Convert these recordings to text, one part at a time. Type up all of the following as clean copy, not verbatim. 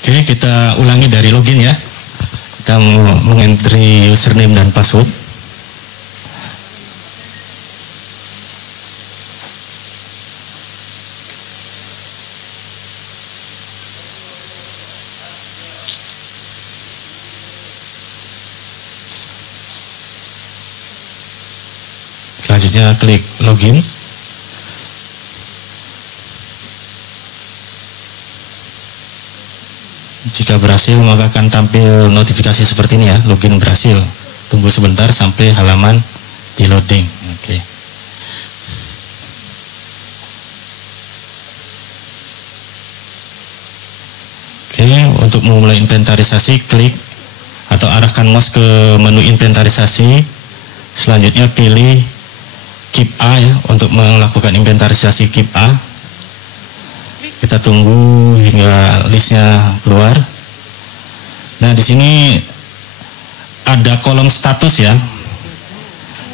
Oke, kita ulangi dari login ya. Kita mengentry username dan password. Selanjutnya klik login. Jika berhasil maka akan tampil notifikasi seperti ini ya, login berhasil. Tunggu sebentar sampai halaman di loading. Oke. Oke, untuk memulai inventarisasi klik atau arahkan mouse ke menu inventarisasi. Selanjutnya pilih keep A ya untuk melakukan inventarisasi keep A. Kita tunggu hingga listnya keluar. Nah, di sini ada kolom status ya.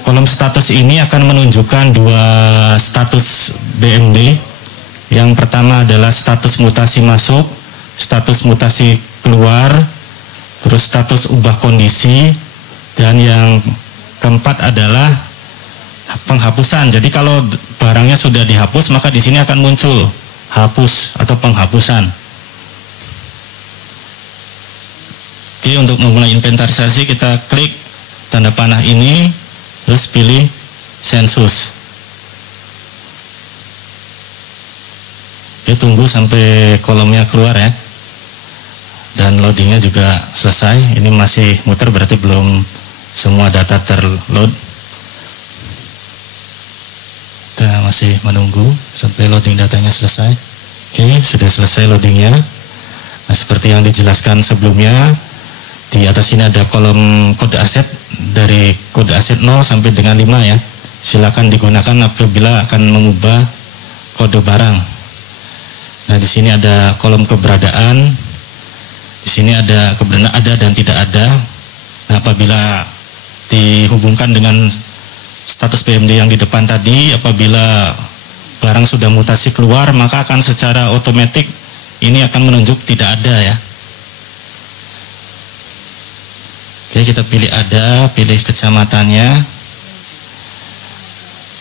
Kolom status ini akan menunjukkan dua status BMD. Yang pertama adalah status mutasi masuk, status mutasi keluar, terus status ubah kondisi, dan yang keempat adalah penghapusan. Jadi kalau barangnya sudah dihapus, maka di sini akan muncul hapus atau penghapusan. Oke, untuk memulai inventarisasi kita klik tanda panah ini, terus pilih sensus. Oke, tunggu sampai kolomnya keluar ya. Dan loadingnya juga selesai. Ini masih muter, berarti belum semua data terload. Kita masih menunggu sampai loading datanya selesai. Oke, sudah selesai loadingnya. Nah, seperti yang dijelaskan sebelumnya, di atas ini ada kolom kode aset dari kode aset 0 sampai dengan 5 ya. Silakan digunakan apabila akan mengubah kode barang. Nah, di sini ada kolom keberadaan. Di sini ada keberadaan ada dan tidak ada. Nah, apabila dihubungkan dengan status BMD yang di depan tadi, apabila barang sudah mutasi keluar, maka akan secara otomatis ini akan menunjuk tidak ada ya. Oke, kita pilih ada, pilih kecamatannya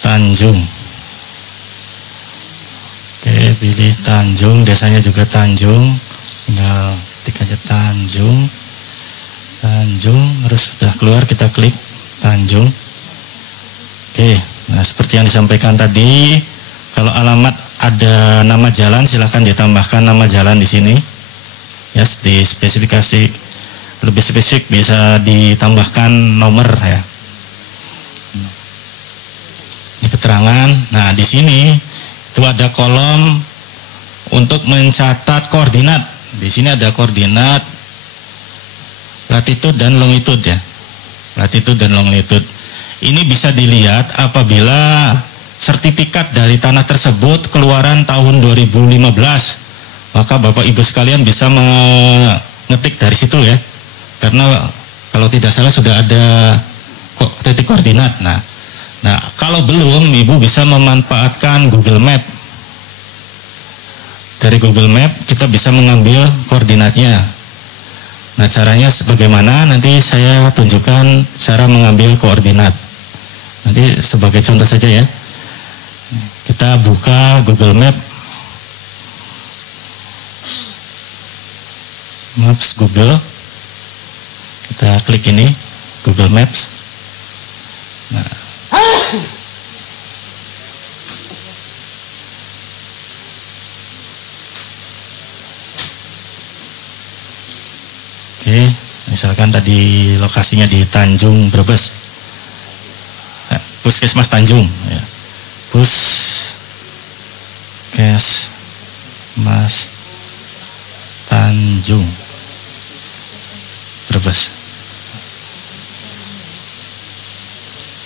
Tanjung. Oke, pilih Tanjung, desanya juga Tanjung, tinggal ketik aja Tanjung, terus sudah keluar kita klik Tanjung. Oke, nah seperti yang disampaikan tadi, kalau alamat ada nama jalan silahkan ditambahkan nama jalan di sini. Ya, di spesifikasi lebih spesifik bisa ditambahkan nomor ya. Ini keterangan. Nah, di sini itu ada kolom untuk mencatat koordinat. Di sini ada koordinat latitude dan longitude ya. Latitude dan longitude. Ini bisa dilihat apabila sertifikat dari tanah tersebut keluaran tahun 2015, maka Bapak Ibu sekalian bisa mengetik dari situ ya, karena kalau tidak salah sudah ada titik koordinat. Nah, kalau belum, Ibu bisa memanfaatkan Google Map. Dari Google Map kita bisa mengambil koordinatnya. Nah, caranya bagaimana? Nanti saya tunjukkan cara mengambil koordinat. Nanti sebagai contoh saja ya. Kita buka Google Map. Maps Google. Kita klik ini, Google Maps. Nah. Oke, misalkan tadi lokasinya di Tanjung Brebes. Puskesmas Tanjung ya. Puskesmas Tanjung Brebes.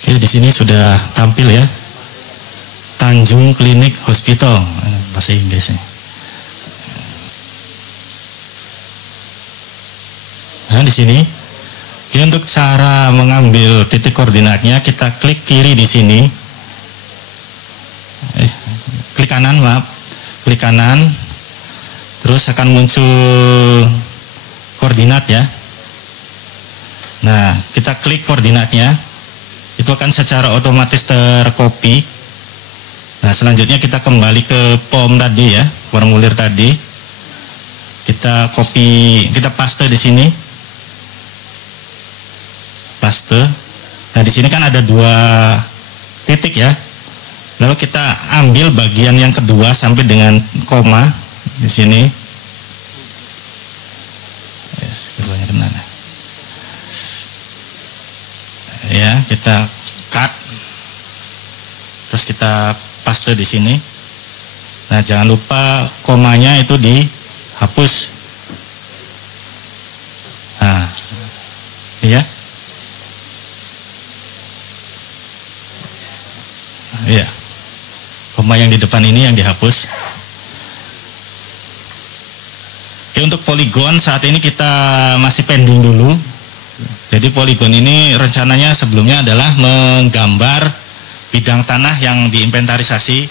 Oke, di sini sudah tampil ya. Tanjung Klinik Hospital, bahasa Inggrisnya. Nah, di sini ya, untuk cara mengambil titik koordinatnya kita klik kiri di sini. Klik kanan, klik kanan. terus akan muncul koordinat ya. Nah, kita klik koordinatnya, itu akan secara otomatis tercopy. Nah, selanjutnya kita kembali ke form tadi ya, formulir tadi. Kita copy, kita paste di sini. Paste. Nah, di sini kan ada 2 titik ya. Lalu kita ambil bagian yang kedua sampai dengan koma di sini. Ya, kita cut. Terus kita paste di sini. Nah, jangan lupa komanya itu dihapus. Nah, ya. Iya. Koma yang di depan ini yang dihapus. Oke, untuk poligon saat ini kita masih pending dulu. Jadi poligon ini rencananya sebelumnya adalah menggambar bidang tanah yang diinventarisasi.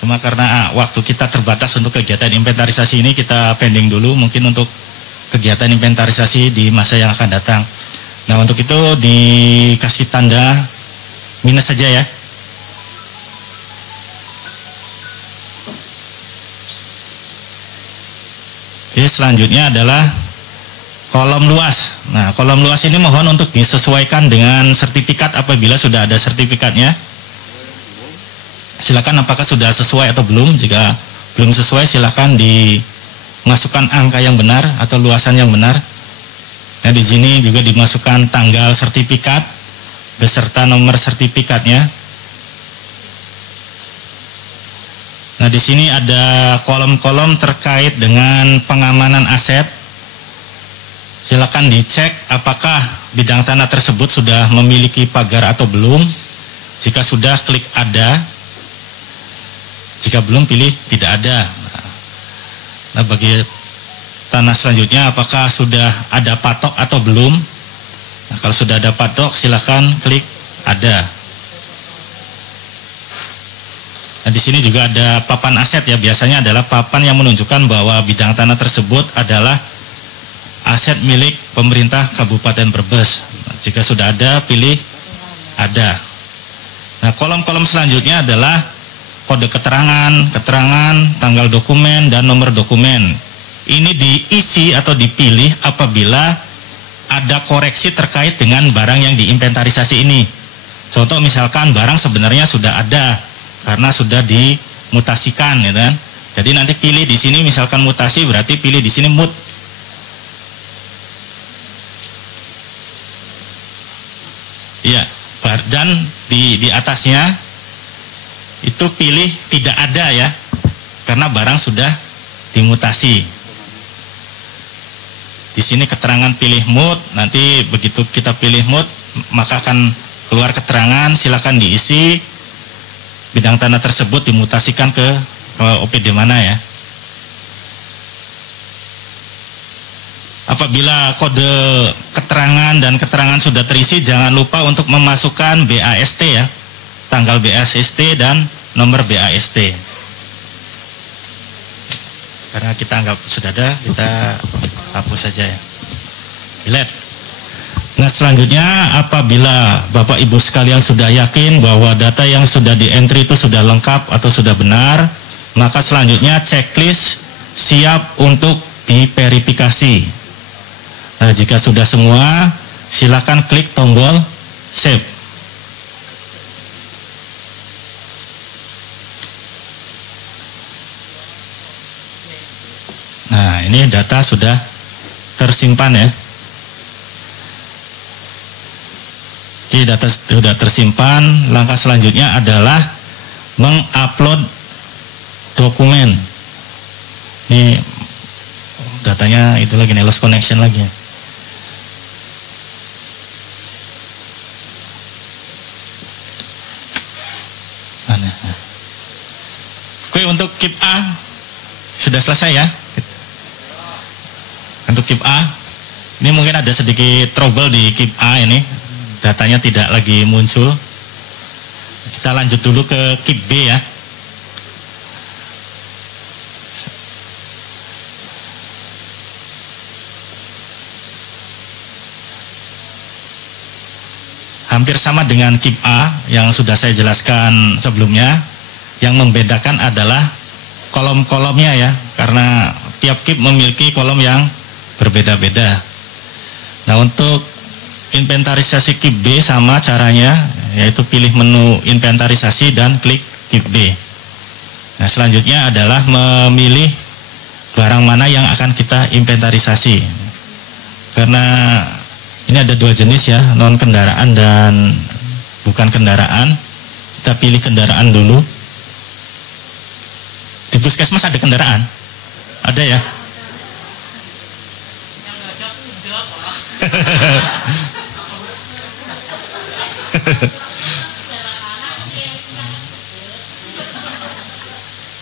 Cuma karena waktu kita terbatas untuk kegiatan inventarisasi ini, kita pending dulu mungkin untuk kegiatan inventarisasi di masa yang akan datang. Nah, untuk itu dikasih tanda minus saja ya. Oke, selanjutnya adalah kolom luas. Nah, kolom luas ini mohon untuk disesuaikan dengan sertifikat apabila sudah ada sertifikatnya. Silakan apakah sudah sesuai atau belum. Jika belum sesuai, silakan dimasukkan angka yang benar atau luasan yang benar. Nah, di sini juga dimasukkan tanggal sertifikat beserta nomor sertifikatnya. Nah, di sini ada kolom-kolom terkait dengan pengamanan aset. Silakan dicek apakah bidang tanah tersebut sudah memiliki pagar atau belum. Jika sudah, klik ada. Jika belum, pilih tidak ada. Nah, bagi tanah selanjutnya, apakah sudah ada patok atau belum? Nah, kalau sudah ada patok, silakan klik ada. Nah, di sini juga ada papan aset ya. Biasanya adalah papan yang menunjukkan bahwa bidang tanah tersebut adalah aset milik pemerintah Kabupaten Brebes. Nah, jika sudah ada, pilih ada. Nah, kolom-kolom selanjutnya adalah kode keterangan, tanggal dokumen, dan nomor dokumen. Ini diisi atau dipilih apabila ada koreksi terkait dengan barang yang diinventarisasi ini. Contoh misalkan barang sebenarnya sudah ada karena sudah dimutasikan, ya kan? Jadi nanti pilih di sini misalkan mutasi, berarti pilih di sini mut. Iya, dan di atasnya itu pilih tidak ada ya, karena barang sudah dimutasi. Di sini keterangan pilih mut, nanti begitu kita pilih mut maka akan keluar keterangan, silakan diisi bidang tanah tersebut dimutasikan ke OPD mana ya. Apabila kode keterangan dan keterangan sudah terisi, jangan lupa untuk memasukkan BAST ya, tanggal BAST dan nomor BAST. Karena kita anggap sudah ada, kita hapus saja ya. Delete. Nah, selanjutnya apabila Bapak Ibu sekalian sudah yakin bahwa data yang sudah di-entry itu sudah lengkap atau sudah benar, maka selanjutnya checklist siap untuk diverifikasi. Nah, jika sudah semua, silakan klik tombol save. Nah, ini data sudah tersimpan ya. Oke, data sudah tersimpan. Langkah selanjutnya adalah mengupload dokumen. Ini datanya itu lagi nih, lost connection lagi ya. Oke, untuk KIP A sudah selesai ya. Untuk KIP A, ini mungkin ada sedikit trouble di KIP A ini. Datanya tidak lagi muncul. Kita lanjut dulu ke KIP B ya. hampir sama dengan KIP A yang sudah saya jelaskan sebelumnya. Yang membedakan adalah kolom-kolomnya ya, karena tiap KIP memiliki kolom yang berbeda-beda. Nah, untuk inventarisasi KIP B sama caranya, yaitu pilih menu inventarisasi dan klik KIP B. Nah, selanjutnya adalah memilih barang mana yang akan kita inventarisasi. Karena ini ada dua jenis ya, non kendaraan dan bukan kendaraan. Kita pilih kendaraan dulu. Di puskesmas ada kendaraan? Ada ya?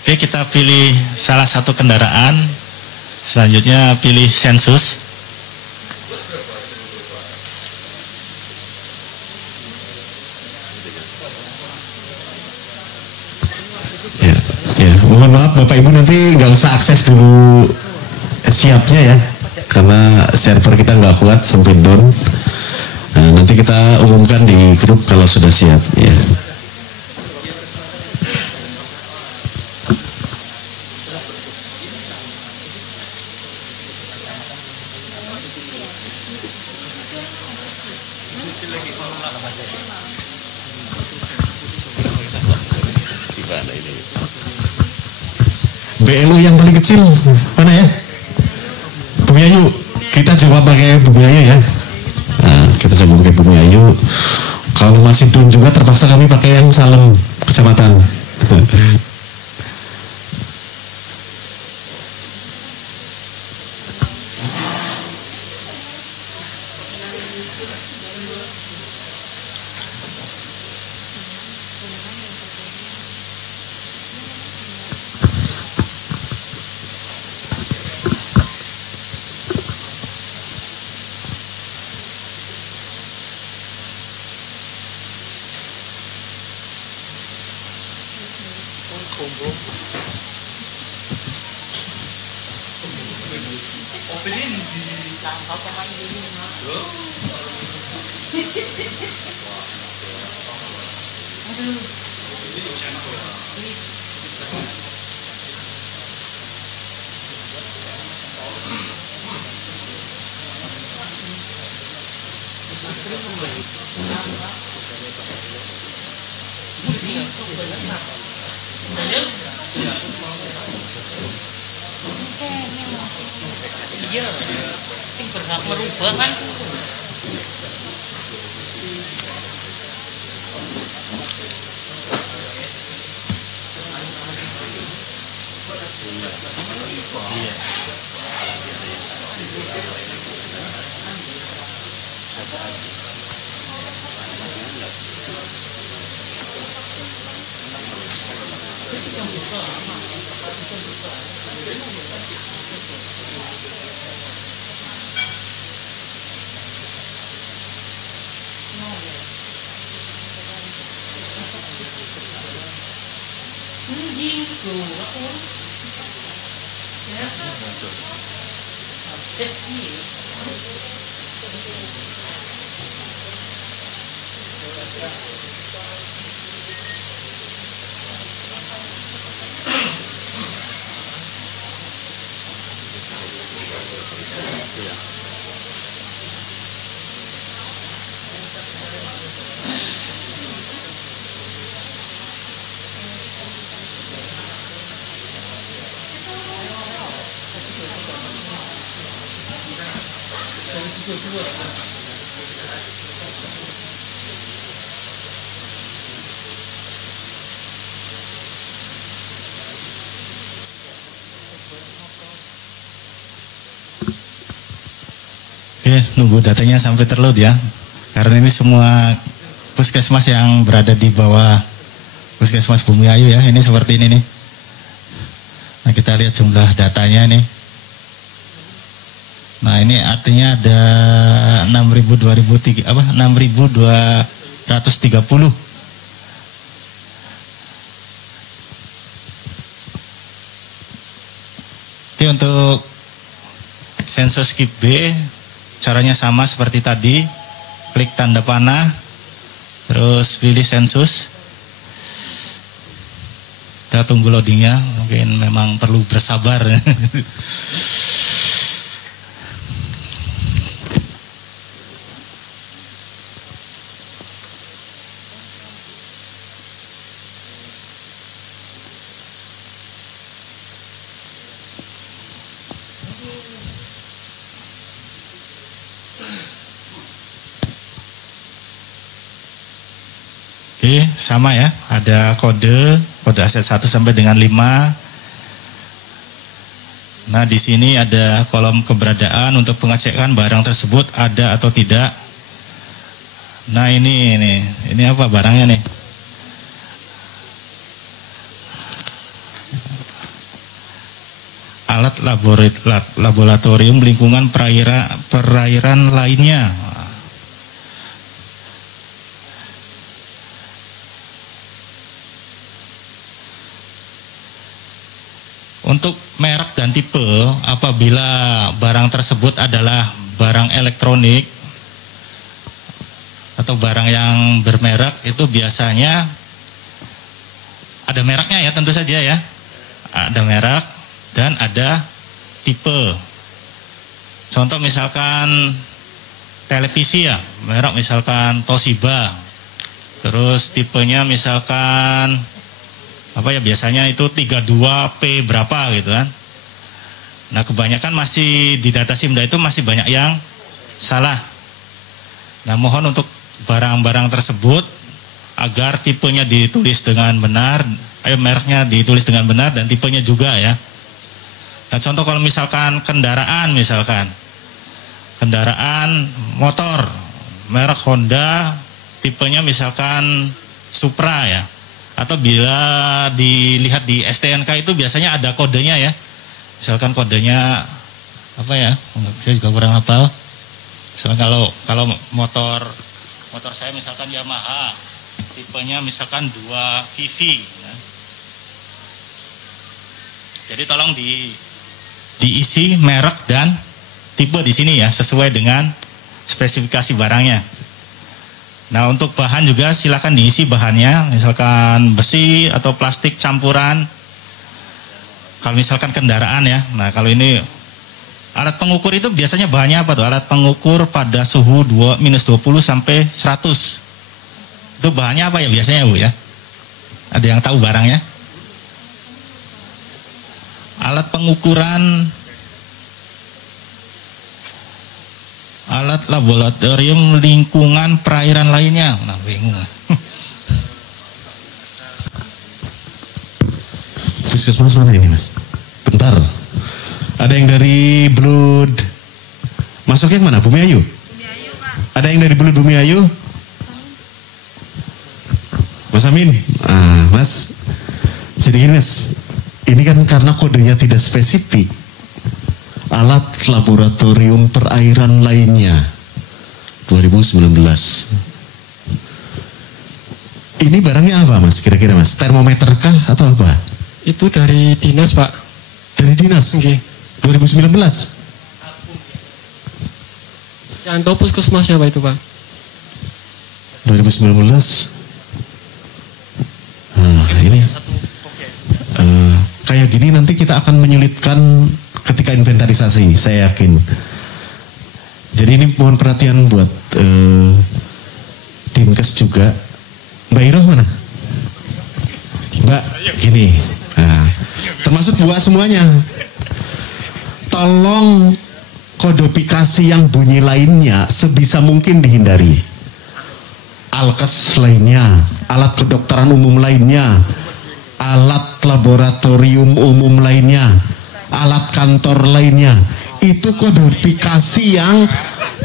Oke, kita pilih salah satu kendaraan. Selanjutnya pilih sensus. Mohon maaf Bapak Ibu, nanti nggak usah akses dulu siapnya ya, karena server kita nggak kuat sampai down. Nah, nanti kita umumkan di grup kalau sudah siap ya. BLU yang paling kecil mana ya? Bumi Ayu. Kita coba pakai Bumi Ayu ya. Nah, kita coba pakai Bumi Ayu. Kalau masih down juga terpaksa kami pakai yang Salem kecamatan. Merubah kan. Oke, nunggu datanya sampai terload ya. Karena ini semua puskesmas yang berada di bawah Puskesmas Bumi Ayu ya. Ini seperti ini nih. Nah, kita lihat jumlah datanya nih. Nah, ini artinya ada 6.230. Oke, untuk sensus KIP B caranya sama seperti tadi. Klik tanda panah, Terus pilih sensus. Kita tunggu loadingnya, mungkin memang perlu bersabar. Oke, sama ya, ada kode aset 1 sampai dengan 5. Nah, di sini ada kolom keberadaan untuk pengecekan barang tersebut ada atau tidak. Nah, ini apa barangnya nih? Alat laboratorium lingkungan perairan lainnya. Untuk merek dan tipe, apabila barang tersebut adalah barang elektronik atau barang yang bermerek, itu biasanya ada mereknya ya, tentu saja ya. Ada merek dan ada tipe. Contoh misalkan televisi ya, merek misalkan Toshiba. Terus tipenya misalkan apa ya, biasanya itu 32P berapa gitu kan. Nah, kebanyakan masih di data SIMDA itu masih banyak yang salah. Nah, mohon untuk barang-barang tersebut agar tipenya ditulis dengan benar, mereknya ditulis dengan benar dan tipenya juga ya. Nah, contoh kalau misalkan kendaraan motor merek Honda, tipenya misalkan Supra ya. Atau bila dilihat di STNK itu biasanya ada kodenya ya. Misalkan kodenya apa ya? Saya juga kurang hafal. Misalkan kalau motor saya misalkan Yamaha, tipenya misalkan 2VV. Ya. Jadi tolong diisi merek dan tipe di sini ya, sesuai dengan spesifikasi barangnya. Nah, untuk bahan juga silakan diisi bahannya, misalkan besi atau plastik campuran. Kalau misalkan kendaraan ya, nah kalau ini alat pengukur itu biasanya bahannya apa tuh? Alat pengukur pada suhu -20 sampai 100. Itu bahannya apa ya biasanya Bu ya? Ada yang tahu barangnya? Alat pengukuran, alat laboratorium lingkungan perairan lainnya. Nah, bingung. Puskesmas mana ini Mas? Bentar. Ada yang dari Blood. Masuk yang mana? Bumi Ayu? Bumi Ayu, Pak. Ada yang dari Blood Bumi Ayu? Mas Amin. Mas. Jadi gini Mas. Ini kan karena kodenya tidak spesifik. Alat laboratorium perairan lainnya 2019. Ini barangnya apa Mas? Kira-kira Mas? Termometer kah atau apa? Itu dari dinas Pak. Dari dinas? Okay. 2019? Yang tahu puskesmas siapa itu Pak? 2019. Ini kayak gini nanti kita akan menyulitkan ketika inventarisasi, saya yakin. Jadi ini mohon perhatian buat Dinkes juga. Mbak Iroh mana? Mbak, gini. Nah, termasuk buat semuanya. Tolong kodifikasi yang bunyi lainnya sebisa mungkin dihindari. Alkes lainnya, alat kedokteran umum lainnya, alat laboratorium umum lainnya, alat kantor lainnya, itu kodifikasi yang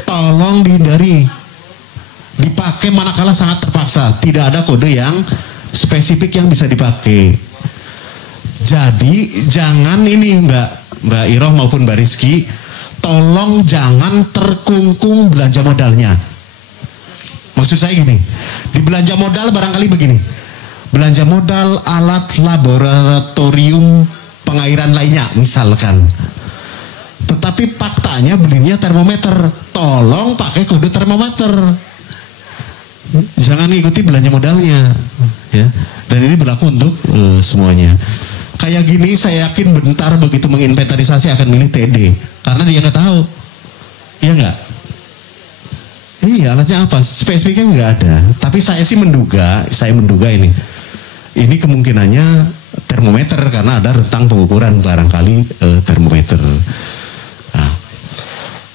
tolong dihindari. Dipakai manakala sangat terpaksa, tidak ada kode yang spesifik yang bisa dipakai. Jadi jangan ini Mbak Iroh maupun Mbak Rizky, tolong jangan terkungkung belanja modalnya. Maksud saya gini, di belanja modal barangkali begini, belanja modal alat laboratorium pengairan lainnya misalkan, tetapi faktanya belinya termometer, tolong pakai kode termometer. Jangan ikuti belanja modalnya, ya. Dan ini berlaku untuk semuanya. Kayak gini saya yakin bentar begitu menginventarisasi akan milih TD karena dia nggak tahu, iya nggak? Iya, alatnya apa? Spesifiknya nggak ada. Tapi saya sih menduga ini kemungkinannya termometer karena ada rentang pengukuran barangkali termometer. Nah,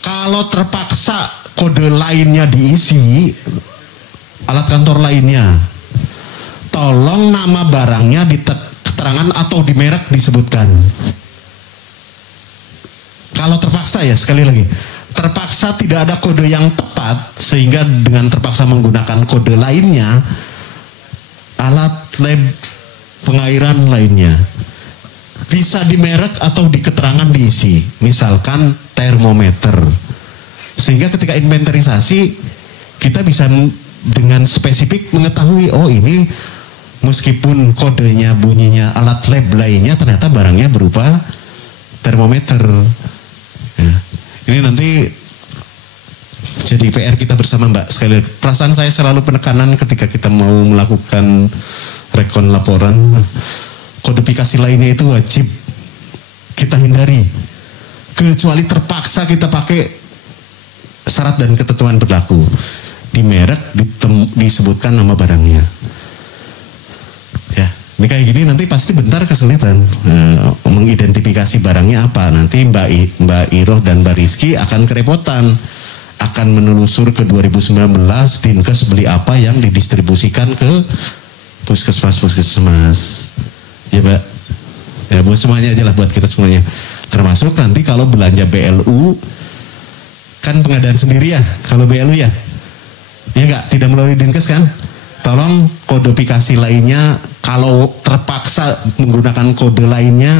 kalau terpaksa kode lainnya diisi, alat kantor lainnya, tolong nama barangnya di keterangan atau di merek disebutkan. Kalau terpaksa ya, sekali lagi, terpaksa tidak ada kode yang tepat sehingga dengan terpaksa menggunakan kode lainnya, alat lab pengairan lainnya bisa di merek atau di keterangan diisi, misalkan termometer, sehingga ketika inventarisasi kita bisa dengan spesifik mengetahui, oh ini meskipun kodenya bunyinya alat lab lainnya ternyata barangnya berupa termometer. Ya. Ini nanti jadi PR kita bersama Mbak. Sekali lagi, perasaan saya selalu penekanan ketika kita mau melakukan rekon laporan, kodifikasi lainnya itu wajib kita hindari. Kecuali terpaksa kita pakai syarat dan ketentuan berlaku. Di merek disebutkan nama barangnya. Ya, ini kayak gini nanti pasti bentar kesulitan mengidentifikasi barangnya apa. Nanti Mbak Iroh dan Mbak Rizky akan kerepotan, akan menelusur ke 2019 Dinkes beli apa yang didistribusikan ke puskesmas. Ya Mbak, ya buat semuanya aja lah, buat kita semuanya. Termasuk nanti kalau belanja BLU kan pengadaan sendiri ya, kalau BLU ya. Ya enggak, tidak melalui Dinkes kan? Tolong kodifikasi lainnya kalau terpaksa menggunakan kode lainnya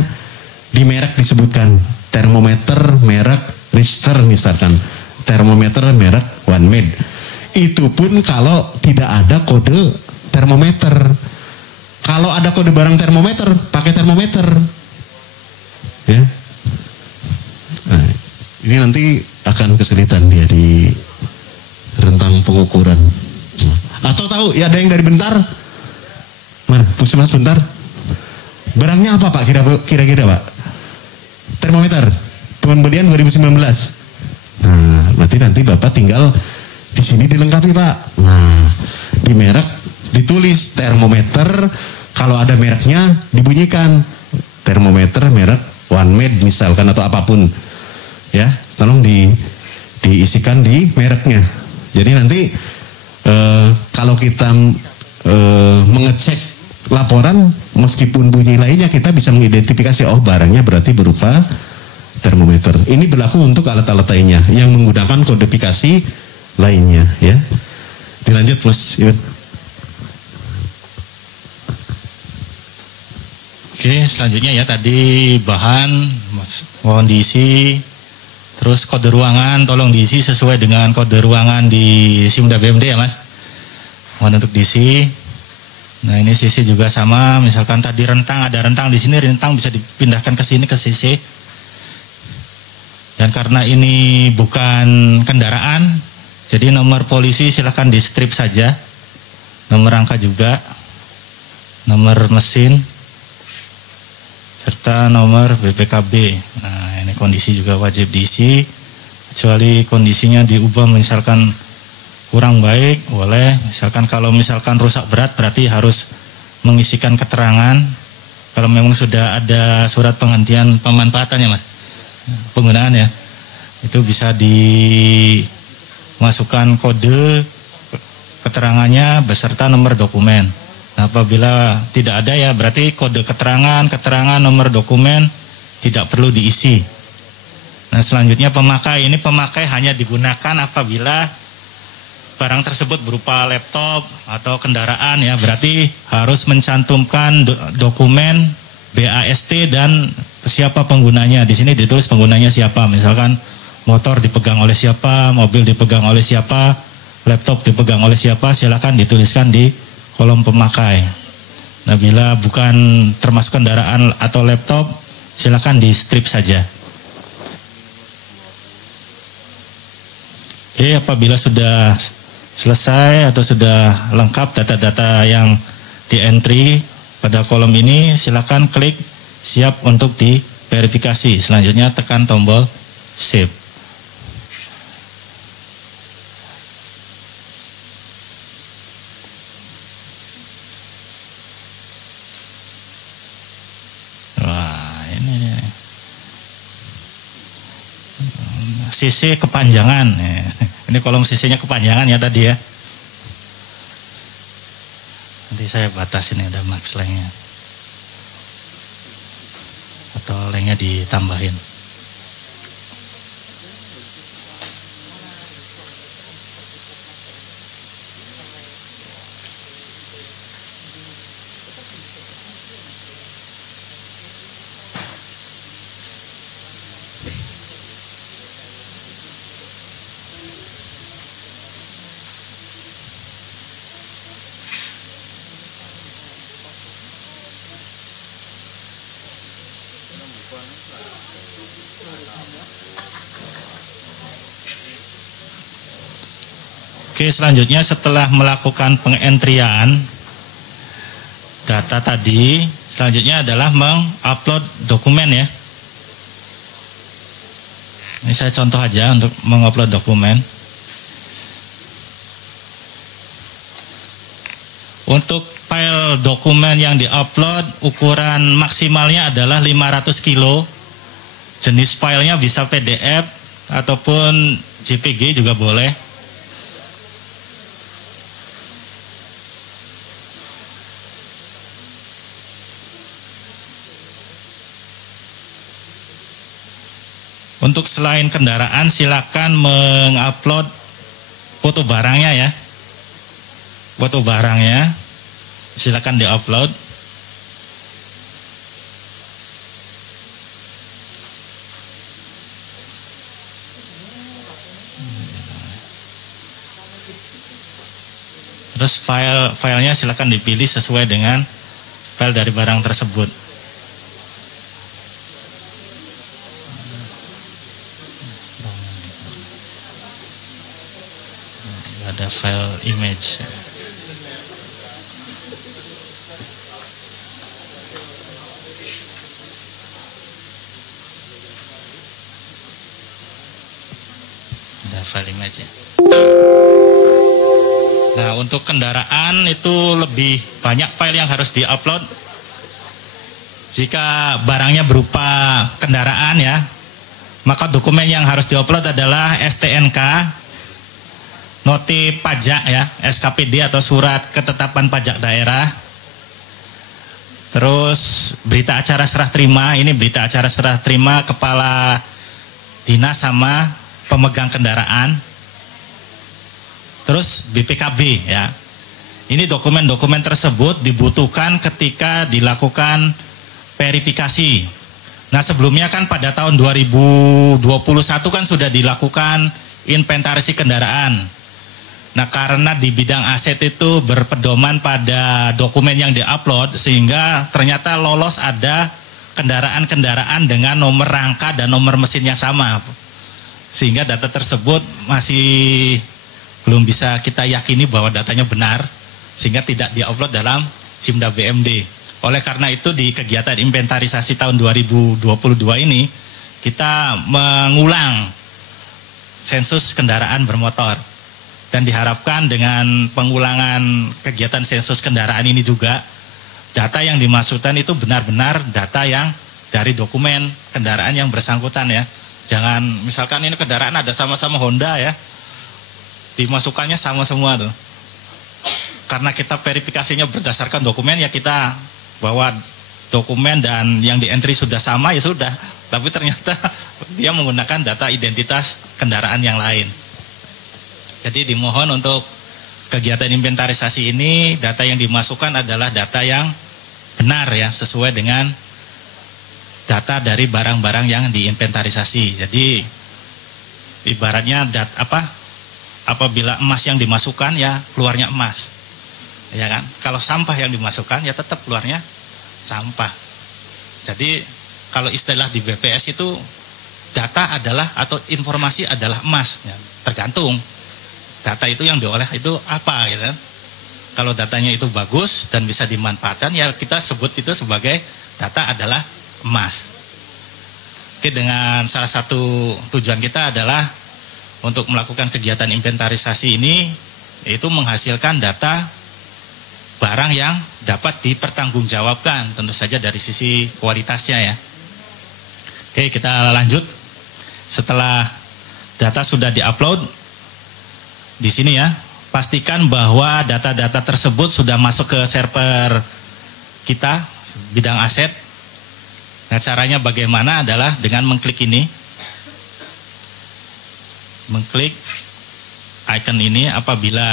di merek disebutkan. Termometer merek Richter misalkan. Termometer merek OneMed. Itu pun kalau tidak ada kode termometer. Kalau ada kode barang termometer, pakai termometer. Ya. Nah, ini nanti akan kesulitan dia di rentang pengukuran. Atau tahu ya, ada yang dari Bentar? Mana? Puskesmas Bentar? Barangnya apa Pak kira-kira Pak? Termometer. Pembelian 2019. Nah, nanti Bapak tinggal di sini dilengkapi Pak. Nah, di merek ditulis termometer, kalau ada mereknya dibunyikan termometer merek OneMed misalkan atau apapun. Ya, tolong diisikan di mereknya. Jadi nanti kalau kita mengecek laporan meskipun bunyi lainnya kita bisa mengidentifikasi, oh barangnya berarti berupa termometer. Ini berlaku untuk alat-alat lainnya yang menggunakan kodifikasi lainnya ya. Dilanjut Mas Iwan. Oke, selanjutnya ya tadi bahan mohon diisi, terus kode ruangan tolong diisi sesuai dengan kode ruangan di Simda BMD ya Mas. Mohon untuk diisi. Nah ini sisi juga sama, misalkan tadi rentang, ada rentang di sini, rentang bisa dipindahkan ke sini ke sisi. Dan karena ini bukan kendaraan, jadi nomor polisi silahkan di strip saja. Nomor rangka juga, nomor mesin, serta nomor BPKB. Nah ini kondisi juga wajib diisi, kecuali kondisinya diubah misalkan kurang baik, boleh. Misalkan kalau misalkan rusak berat berarti harus mengisikan keterangan. Kalau memang sudah ada surat penghentian pemanfaatannya Mas, penggunaan ya, itu bisa dimasukkan kode keterangannya beserta nomor dokumen. Nah, apabila tidak ada ya berarti kode keterangan nomor dokumen tidak perlu diisi. Nah selanjutnya pemakai, ini pemakai hanya digunakan apabila barang tersebut berupa laptop atau kendaraan ya, berarti harus mencantumkan dokumen BAST dan siapa penggunanya. Di sini ditulis penggunanya siapa, misalkan motor dipegang oleh siapa, mobil dipegang oleh siapa, laptop dipegang oleh siapa, silakan dituliskan di kolom pemakai. Nah bila bukan termasuk kendaraan atau laptop, silakan di strip saja. Apabila sudah selesai atau sudah lengkap data-data yang di entry pada kolom ini, silakan klik siap untuk diverifikasi. Selanjutnya tekan tombol save. Wah, ini CC kepanjangan. Ini kolom CC-nya kepanjangan ya tadi ya. Nanti saya batasin, ada max length-nya. Atau lengthnya ditambahin. Oke, selanjutnya setelah melakukan pengentrian data tadi, selanjutnya adalah mengupload dokumen ya. Ini saya contoh aja untuk mengupload dokumen. Untuk file dokumen yang diupload, ukuran maksimalnya adalah 500 kilo. Jenis filenya bisa PDF ataupun JPG juga boleh. Untuk selain kendaraan, silakan mengupload foto barangnya ya. Foto barangnya silakan diupload. Terus filenya silakan dipilih sesuai dengan file dari barang tersebut. Ada file image. Ada file image ya. Nah, untuk kendaraan itu lebih banyak file yang harus diupload. Jika barangnya berupa kendaraan ya, maka dokumen yang harus diupload adalah STNK, notif pajak ya, SKPD atau surat ketetapan pajak daerah. Terus berita acara serah terima, ini berita acara serah terima kepala dinas sama pemegang kendaraan. Terus BPKB ya. Ini dokumen-dokumen tersebut dibutuhkan ketika dilakukan verifikasi. Nah, sebelumnya kan pada tahun 2021 kan sudah dilakukan inventarisasi kendaraan. Nah, karena di bidang aset itu berpedoman pada dokumen yang diupload, sehingga ternyata lolos ada kendaraan-kendaraan dengan nomor rangka dan nomor mesin yang sama. Sehingga data tersebut masih belum bisa kita yakini bahwa datanya benar, sehingga tidak diupload dalam Simda BMD. Oleh karena itu di kegiatan inventarisasi tahun 2022 ini, kita mengulang sensus kendaraan bermotor. Dan diharapkan dengan pengulangan kegiatan sensus kendaraan ini juga, data yang dimasukkan itu benar-benar data yang dari dokumen kendaraan yang bersangkutan ya. Jangan misalkan ini kendaraan ada sama-sama Honda ya, dimasukkannya sama semua tuh. Karena kita verifikasinya berdasarkan dokumen ya, kita bawa dokumen dan yang di entry sudah sama ya sudah. Tapi ternyata dia menggunakan data identitas kendaraan yang lain. Jadi dimohon untuk kegiatan inventarisasi ini, data yang dimasukkan adalah data yang benar ya, sesuai dengan data dari barang-barang yang diinventarisasi. Jadi ibaratnya apabila emas yang dimasukkan ya keluarnya emas, ya kan? Kalau sampah yang dimasukkan ya tetap keluarnya sampah. Jadi kalau istilah di BPS itu data adalah atau informasi adalah emas, ya, tergantung data itu yang diolah itu apa gitu kan. Kalau datanya itu bagus dan bisa dimanfaatkan, ya kita sebut itu sebagai data adalah emas. Oke, dengan salah satu tujuan kita adalah untuk melakukan kegiatan inventarisasi ini, yaitu menghasilkan data barang yang dapat dipertanggungjawabkan, tentu saja dari sisi kualitasnya ya. Oke, kita lanjut. Setelah data sudah diupload di sini ya, pastikan bahwa data-data tersebut sudah masuk ke server kita, bidang aset. Nah, caranya bagaimana adalah dengan mengklik ini. Mengklik icon ini, apabila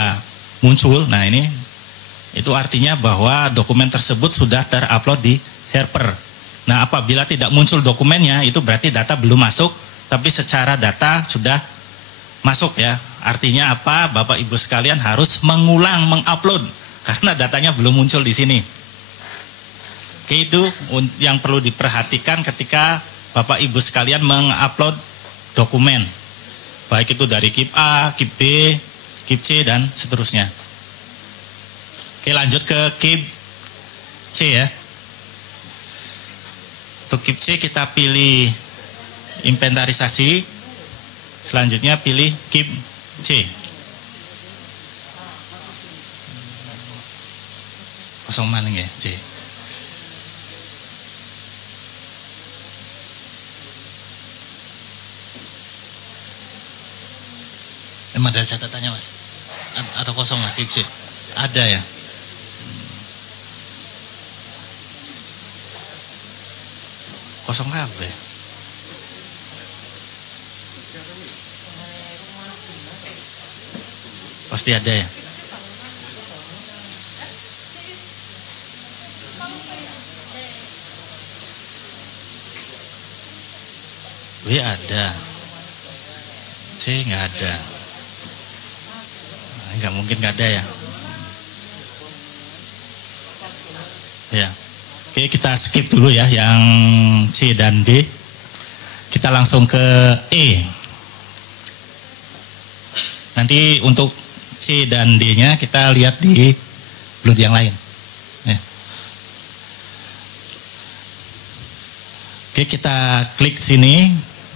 muncul, nah ini, itu artinya bahwa dokumen tersebut sudah terupload di server. Nah, apabila tidak muncul dokumennya, itu berarti data belum masuk, tapi secara data sudah masuk ya. Artinya apa? Bapak Ibu sekalian harus mengulang mengupload karena datanya belum muncul di sini. Oke, itu yang perlu diperhatikan ketika Bapak Ibu sekalian mengupload dokumen. Baik itu dari KIP A, KIP B, KIP C dan seterusnya. Oke, lanjut ke KIP C ya. Untuk KIP C kita pilih inventarisasi. Selanjutnya pilih KIP C. Kosong mana ya C. Emang ada catatannya mas? Atau kosong mas KIP C? Ada ya. Kosong apa ya? Pasti ada ya. W ada, C nggak ada. Nah, nggak mungkin nggak ada ya. Ya. Oke, kita skip dulu ya yang C dan D. Kita langsung ke E. Nanti untuk C dan D-nya kita lihat di blood yang lain. Ya. Oke, kita klik sini,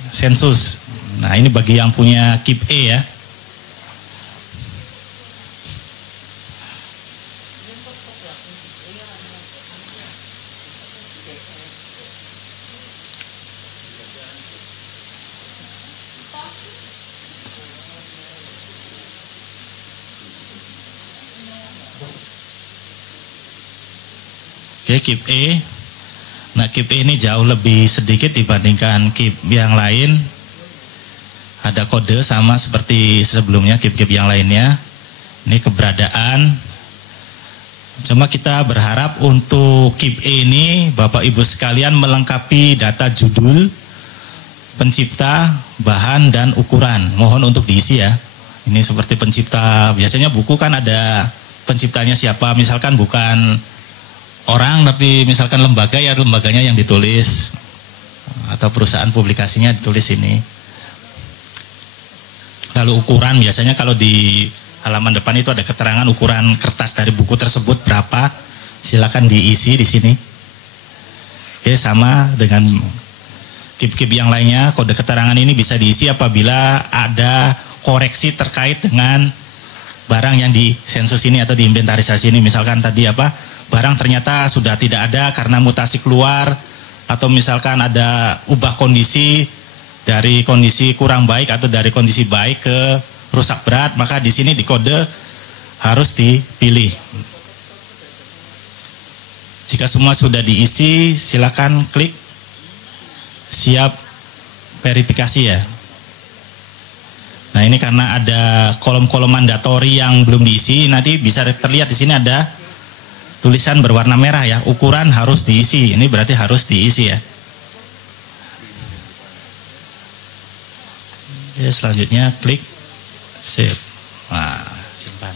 sensus. Nah, ini bagi yang punya KIP E ya. Oke, KIP E. Nah, KIP E ini jauh lebih sedikit dibandingkan KIP yang lain. Ada kode sama seperti sebelumnya KIP-KIP yang lainnya. Ini keberadaan. Cuma kita berharap untuk KIP E ini Bapak Ibu sekalian melengkapi data judul, pencipta, bahan, dan ukuran. Mohon untuk diisi ya. Ini seperti pencipta. Biasanya buku kan ada penciptanya siapa. Misalkan bukan orang tapi misalkan lembaga, ya lembaganya yang ditulis, atau perusahaan publikasinya ditulis ini. Lalu ukuran, biasanya kalau di halaman depan itu ada keterangan ukuran kertas dari buku tersebut berapa, silakan diisi di sini. Oke, sama dengan KIP-KIP yang lainnya, kode keterangan ini bisa diisi apabila ada koreksi terkait dengan barang yang di sensus ini atau di inventarisasi ini. Misalkan tadi apa, barang ternyata sudah tidak ada karena mutasi keluar, atau misalkan ada ubah kondisi dari kondisi kurang baik atau dari kondisi baik ke rusak berat, maka di sini di kode harus dipilih. Jika semua sudah diisi, silakan klik siap verifikasi ya. Nah, ini karena ada kolom-kolom mandatori yang belum diisi, nanti bisa terlihat di sini ada tulisan berwarna merah ya, ukuran harus diisi. Ini berarti harus diisi ya. Oke, selanjutnya klik save. Nah, simpan.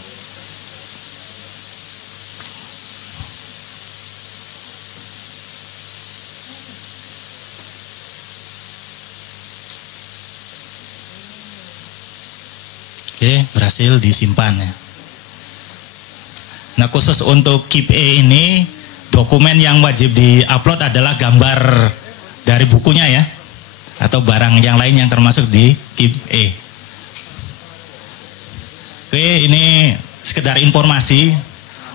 Oke, berhasil disimpan ya. Nah, khusus untuk KIP E ini, dokumen yang wajib di-upload adalah gambar dari bukunya ya, atau barang yang lain yang termasuk di KIP E. Oke, ini sekedar informasi.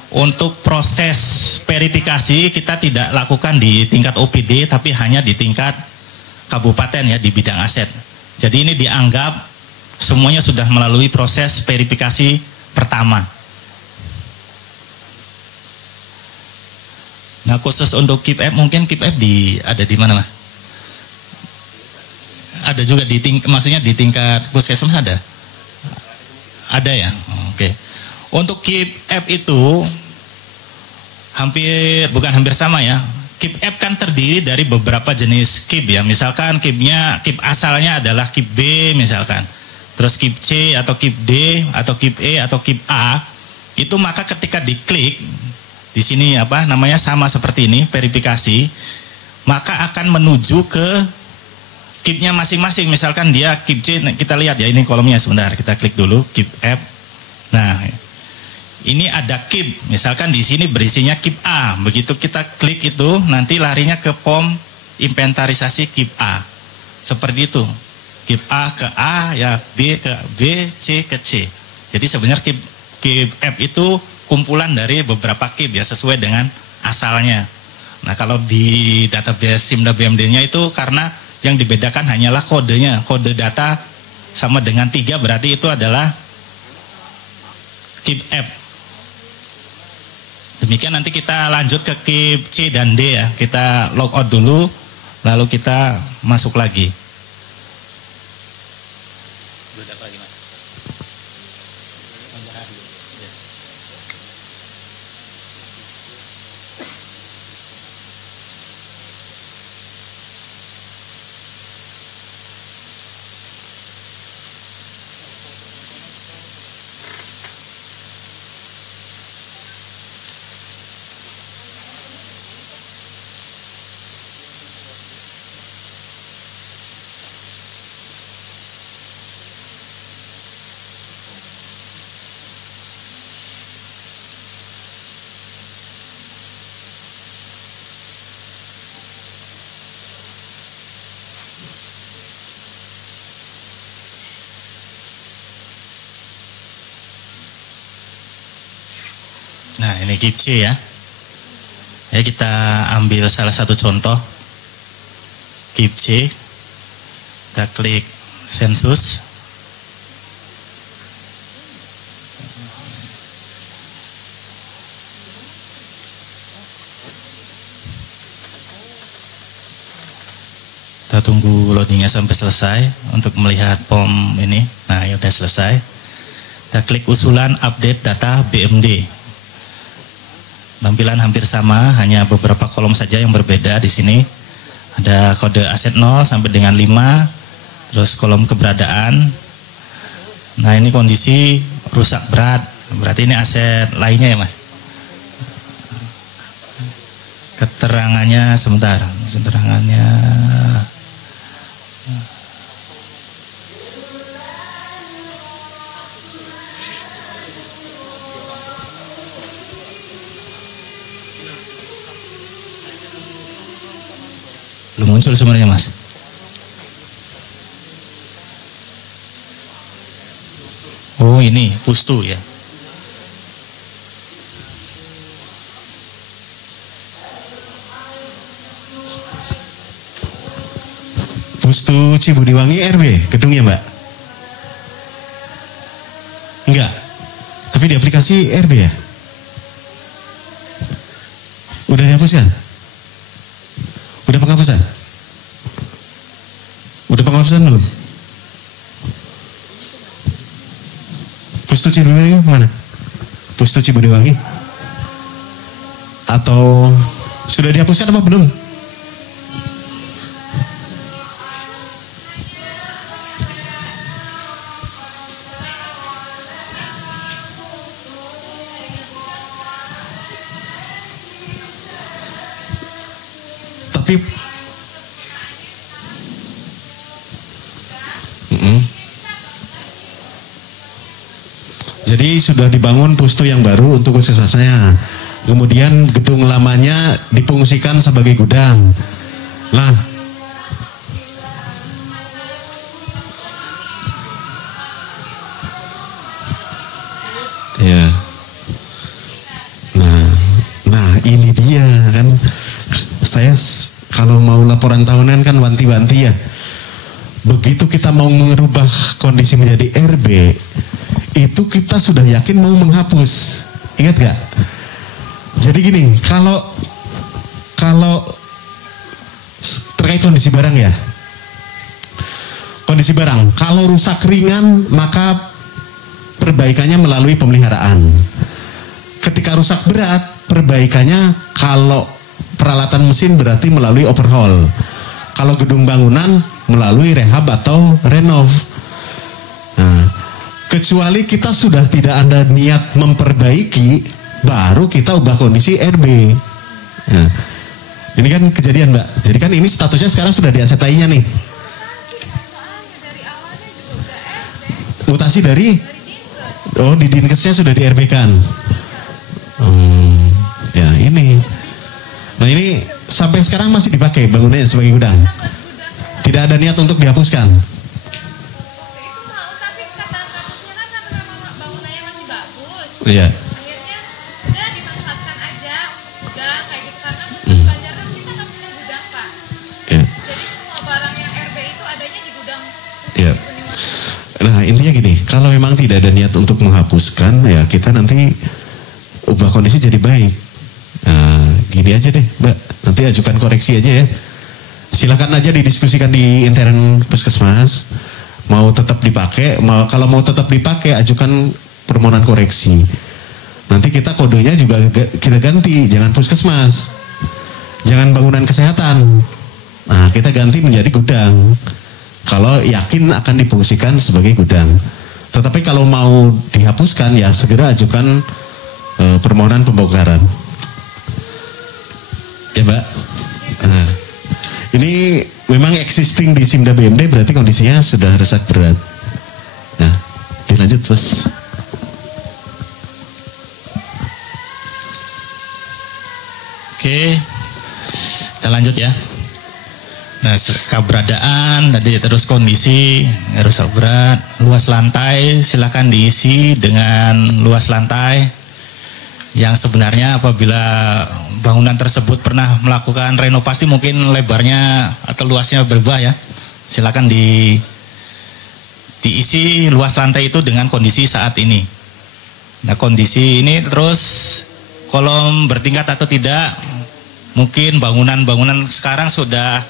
Untuk proses verifikasi kita tidak lakukan di tingkat OPD, tapi hanya di tingkat kabupaten ya, di bidang aset. Jadi ini dianggap semuanya sudah melalui proses verifikasi pertama. Nah, khusus untuk KIP F, mungkin KIP F ada di mana Mas? Ada juga maksudnya di tingkat puskesmas ada? Ada ya? Oke. Untuk KIP F itu bukan hampir sama ya. KIP F kan terdiri dari beberapa jenis KIP ya. Misalkan KIP asalnya adalah KIP B misalkan. Terus KIP C atau KIP D atau KIP E atau KIP A. Itu maka ketika diklik di sini namanya sama seperti ini, verifikasi, maka akan menuju ke KIP-nya masing-masing. Misalkan dia KIP C, kita lihat ya, ini kolomnya sebentar, kita klik dulu KIP F. Nah, ini ada KIP, misalkan di sini berisinya KIP A. Begitu kita klik itu, nanti larinya ke POM inventarisasi KIP A. Seperti itu. KIP A ke A, ya B ke B, C ke C. Jadi sebenarnya KIP F itu kumpulan dari beberapa KIP ya, sesuai dengan asalnya. Nah, kalau di database SIMDA BMD-nya itu karena yang dibedakan hanyalah kodenya. Kode data sama dengan 3, berarti itu adalah KIP F. Demikian, nanti kita lanjut ke KIP C dan D ya. Kita log out dulu, lalu kita masuk lagi. Nah, ini KIP C ya. Ya, kita ambil salah satu contoh KIP C. Kita klik sensus. Kita tunggu loadingnya sampai selesai untuk melihat POM ini. Nah, ya udah selesai. Kita klik usulan update data BMD. Tampilan hampir sama, hanya beberapa kolom saja yang berbeda di sini. Ada kode aset 0 sampai dengan 5, terus kolom keberadaan. Nah, ini kondisi rusak berat, berarti ini aset lainnya ya Mas. Keterangannya sebentar, keterangannya. Belum muncul sebenarnya Mas. Oh, ini Pustu ya. Pustu Cibudiwangi RW gedungnya Mbak? Enggak. Tapi di aplikasi RB ya? Udah dihapuskan? Udah penghapusan? Udah penghapusan belum? Pustu Cibudiwangi mana? Pustu Cibudiwangi? Atau sudah dihapuskan apa belum? Tapi Jadi sudah dibangun pustu yang baru untuk puskesmasnya. Kemudian gedung lamanya difungsikan sebagai gudang. Nah, ya. Nah ini dia kan. Saya kalau mau laporan tahunan kan wanti-wanti ya. Begitu kita mau merubah kondisi menjadi RB, itu kita sudah yakin mau menghapus. Ingat gak? Jadi gini, kalau terkait kondisi barang ya, kondisi barang kalau rusak ringan maka perbaikannya melalui pemeliharaan. Ketika rusak berat, perbaikannya kalau peralatan mesin berarti melalui overhaul. Kalau gedung bangunan melalui rehab atau renov. Nah, kecuali kita sudah tidak ada niat memperbaiki, baru kita ubah kondisi RB. Nah, ini kan kejadian Mbak. Jadi kan ini statusnya sekarang sudah di AZTI-nya nih. Mutasi dari? Oh, di Dinkesnya sudah di RB kan. Ya ini. Nah ini sampai sekarang masih dipakai bangunannya sebagai gudang. Tidak ada niat untuk dihapuskan. Tapi kata kamusnya kan sama bangunannya masih bagus. Iya. Akhirnya udah dimanfaatkan aja gudang kayak gitu karena Puskes Banjar kan kita nggak punya gudang Pak. Iya. Jadi semua barang yang RB itu adanya di gudang Iya. Puskes. Nah intinya gini, kalau memang tidak ada niat untuk menghapuskan, ya kita nanti ubah kondisi jadi baik. Nah gini aja deh Mbak, nanti ajukan koreksi aja ya. Silakan aja didiskusikan di intern puskesmas. Mau tetap dipakai, kalau mau tetap dipakai ajukan permohonan koreksi. Nanti kita kodenya juga kita ganti, jangan puskesmas, jangan bangunan kesehatan. Nah kita ganti menjadi gudang. Kalau yakin akan difungsikan sebagai gudang. Tetapi kalau mau dihapuskan ya segera ajukan permohonan pembongkaran. Ya Mbak. Nah, ini memang existing di Simda BMD berarti kondisinya sudah rusak berat. Nah, dilanjut terus. Oke, kita lanjut ya. Nah, keberadaan tadi terus kondisi rusak berat, luas lantai silakan diisi dengan luas lantai yang sebenarnya apabila bangunan tersebut pernah melakukan renovasi mungkin lebarnya atau luasnya berubah ya. Silakan diisi luas lantai itu dengan kondisi saat ini. Nah, kondisi ini terus kolom bertingkat atau tidak, mungkin bangunan sekarang sudah,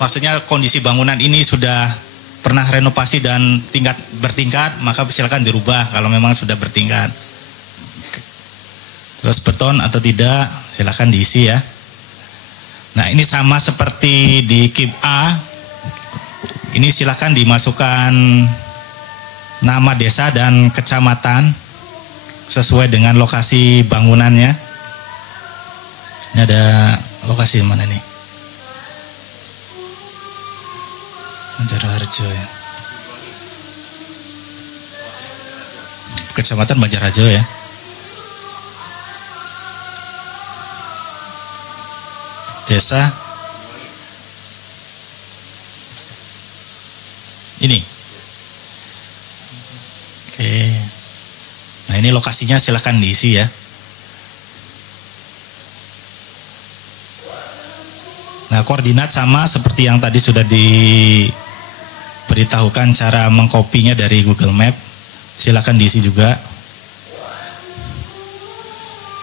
maksudnya kondisi bangunan ini sudah pernah renovasi dan bertingkat, maka silakan dirubah kalau memang sudah bertingkat. Terus beton atau tidak, silakan diisi ya. Nah ini sama seperti di KIP A, ini silakan dimasukkan nama desa dan kecamatan sesuai dengan lokasi bangunannya. Ini ada lokasi mana nih? Banjarharjo ya. Kecamatan Banjarharjo ya. Desa ini. Oke. Nah ini lokasinya silahkan diisi ya. Nah koordinat sama seperti yang tadi sudah diberitahukan cara mengkopinya dari Google Map. Silahkan diisi juga.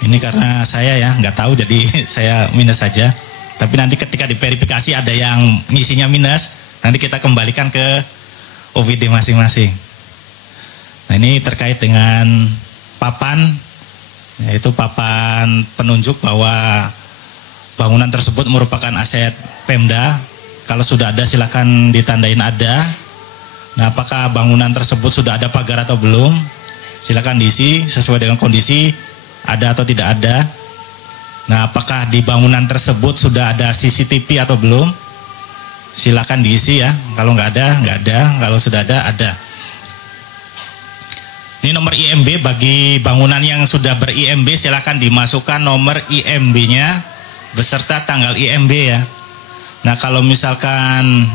Ini karena saya ya nggak tahu jadi saya minus saja. Tapi nanti ketika diverifikasi ada yang ngisinya minus, nanti kita kembalikan ke OVD masing-masing. Nah ini terkait dengan papan, yaitu papan penunjuk bahwa bangunan tersebut merupakan aset Pemda. Kalau sudah ada silakan ditandain ada. Nah apakah bangunan tersebut sudah ada pagar atau belum? Silakan diisi sesuai dengan kondisi ada atau tidak ada. Nah apakah di bangunan tersebut sudah ada CCTV atau belum? Silakan diisi ya. Kalau nggak ada, nggak ada. Kalau sudah ada, ada. Ini nomor IMB bagi bangunan yang sudah ber-IMB, silakan dimasukkan nomor IMB-nya beserta tanggal IMB ya. Nah, kalau misalkan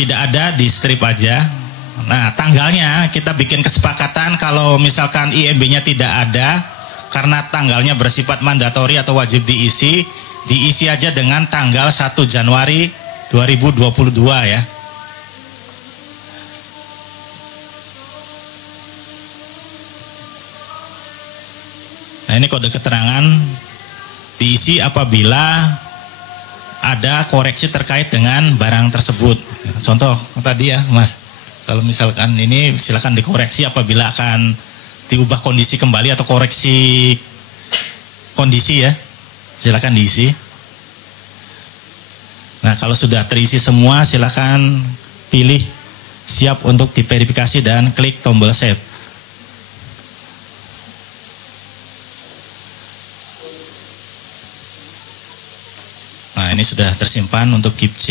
tidak ada, di strip aja. Nah, tanggalnya kita bikin kesepakatan kalau misalkan IMB-nya tidak ada karena tanggalnya bersifat mandatori atau wajib diisi aja dengan tanggal 1 Januari 2022 ya. Nah, ini kode keterangan diisi apabila ada koreksi terkait dengan barang tersebut. Contoh tadi ya, Mas. Kalau misalkan ini silakan dikoreksi apabila akan diubah kondisi kembali atau koreksi kondisi ya. Silakan diisi. Nah, kalau sudah terisi semua silakan pilih siap untuk diverifikasi dan klik tombol save. Nah, ini sudah tersimpan untuk KIP C.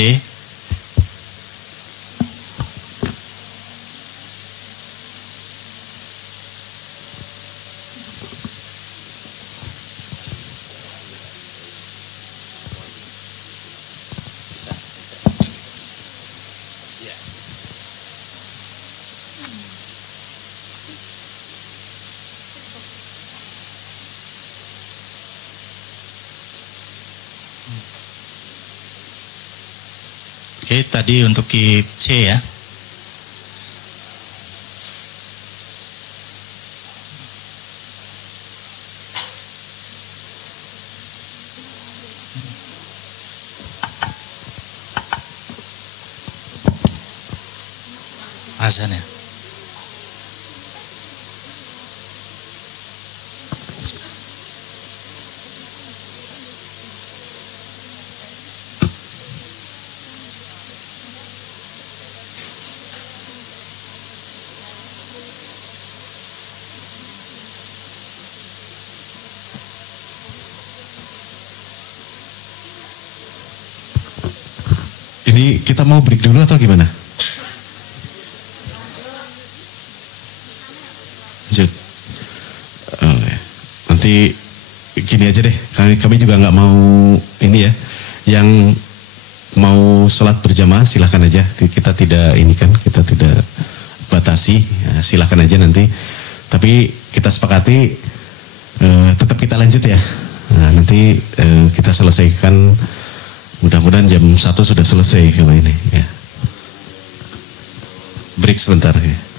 Oke, tadi untuk KIP C ya. Azan ya. Ini kita mau break dulu atau gimana? Lanjut. Oh, ya. Nanti gini aja deh. Kami juga nggak mau ini ya. Yang mau sholat berjamaah silahkan aja. Kita tidak ini kan, kita tidak batasi. Ya, silahkan aja nanti. Tapi kita sepakati tetap kita lanjut ya. Nah, nanti kita selesaikan. Mudah-mudahan jam 1 sudah selesai kalau ini ya. Break sebentar ya.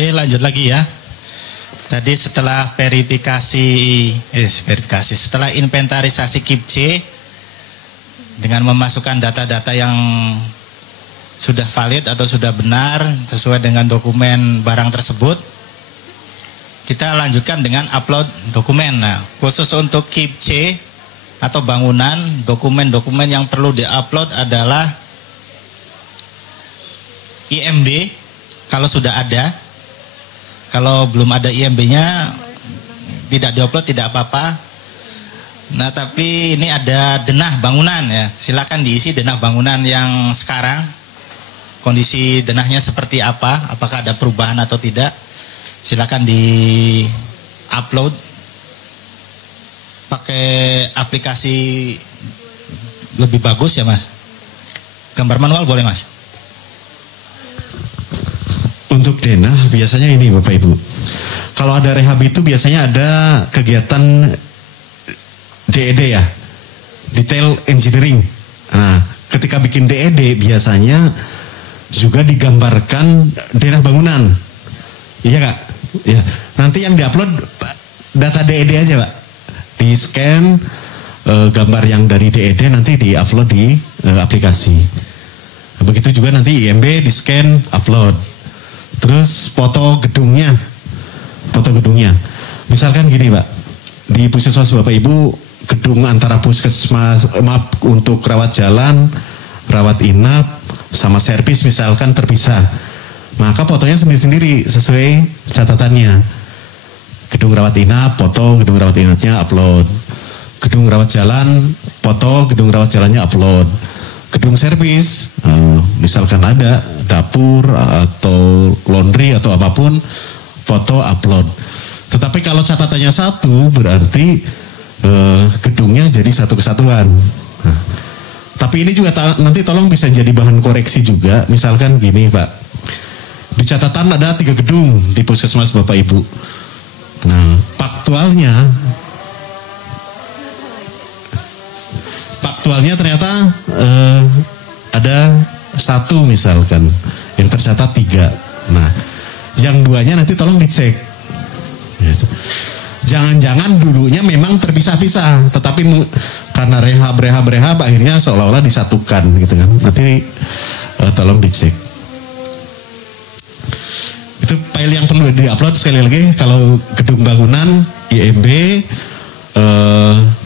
Oke, lanjut lagi ya. Tadi setelah setelah inventarisasi KIP C dengan memasukkan data-data yang sudah valid atau sudah benar sesuai dengan dokumen barang tersebut, kita lanjutkan dengan upload dokumen. Nah, khusus untuk KIP C atau bangunan, dokumen-dokumen yang perlu diupload adalah IMB kalau sudah ada. Kalau belum ada IMB-nya tidak diupload tidak apa-apa. Nah, tapi ini ada denah bangunan ya. Silakan diisi denah bangunan yang sekarang. Kondisi denahnya seperti apa? Apakah ada perubahan atau tidak? Silakan di-upload pakai aplikasi lebih bagus ya, Mas. Gambar manual boleh, Mas? Untuk denah biasanya ini Bapak Ibu. Kalau ada rehab itu biasanya ada kegiatan DED ya, detail engineering. Nah, ketika bikin DED biasanya juga digambarkan denah bangunan. Iya Kak? Ya. Nanti yang diupload data DED aja Pak. Di scan gambar yang dari DED nanti diupload di aplikasi. Nah, begitu juga nanti IMB di scan upload. Terus foto gedungnya. Misalkan gini Pak, di puskesmas Bapak Ibu, gedung antara puskesmas, untuk rawat jalan, rawat inap, sama servis misalkan terpisah. Maka fotonya sendiri-sendiri sesuai catatannya. Gedung rawat inap, foto gedung rawat inapnya upload. Gedung rawat jalan, foto gedung rawat jalannya upload. Gedung servis, misalkan ada dapur atau laundry atau apapun, foto upload. Tetapi kalau catatannya satu, berarti gedungnya jadi satu kesatuan. Nah, tapi ini juga nanti tolong bisa jadi bahan koreksi juga. Misalkan gini Pak, di catatan ada 3 gedung di puskesmas Bapak Ibu. Nah, faktualnya ternyata ada 1 misalkan, yang tercatat 3. Nah, yang 2-nya nanti tolong dicek. Jangan-jangan dulunya memang terpisah-pisah, tetapi karena rehab akhirnya seolah-olah disatukan gitu kan. Nanti tolong dicek. Itu file yang perlu diupload sekali lagi. Kalau gedung bangunan, IMB,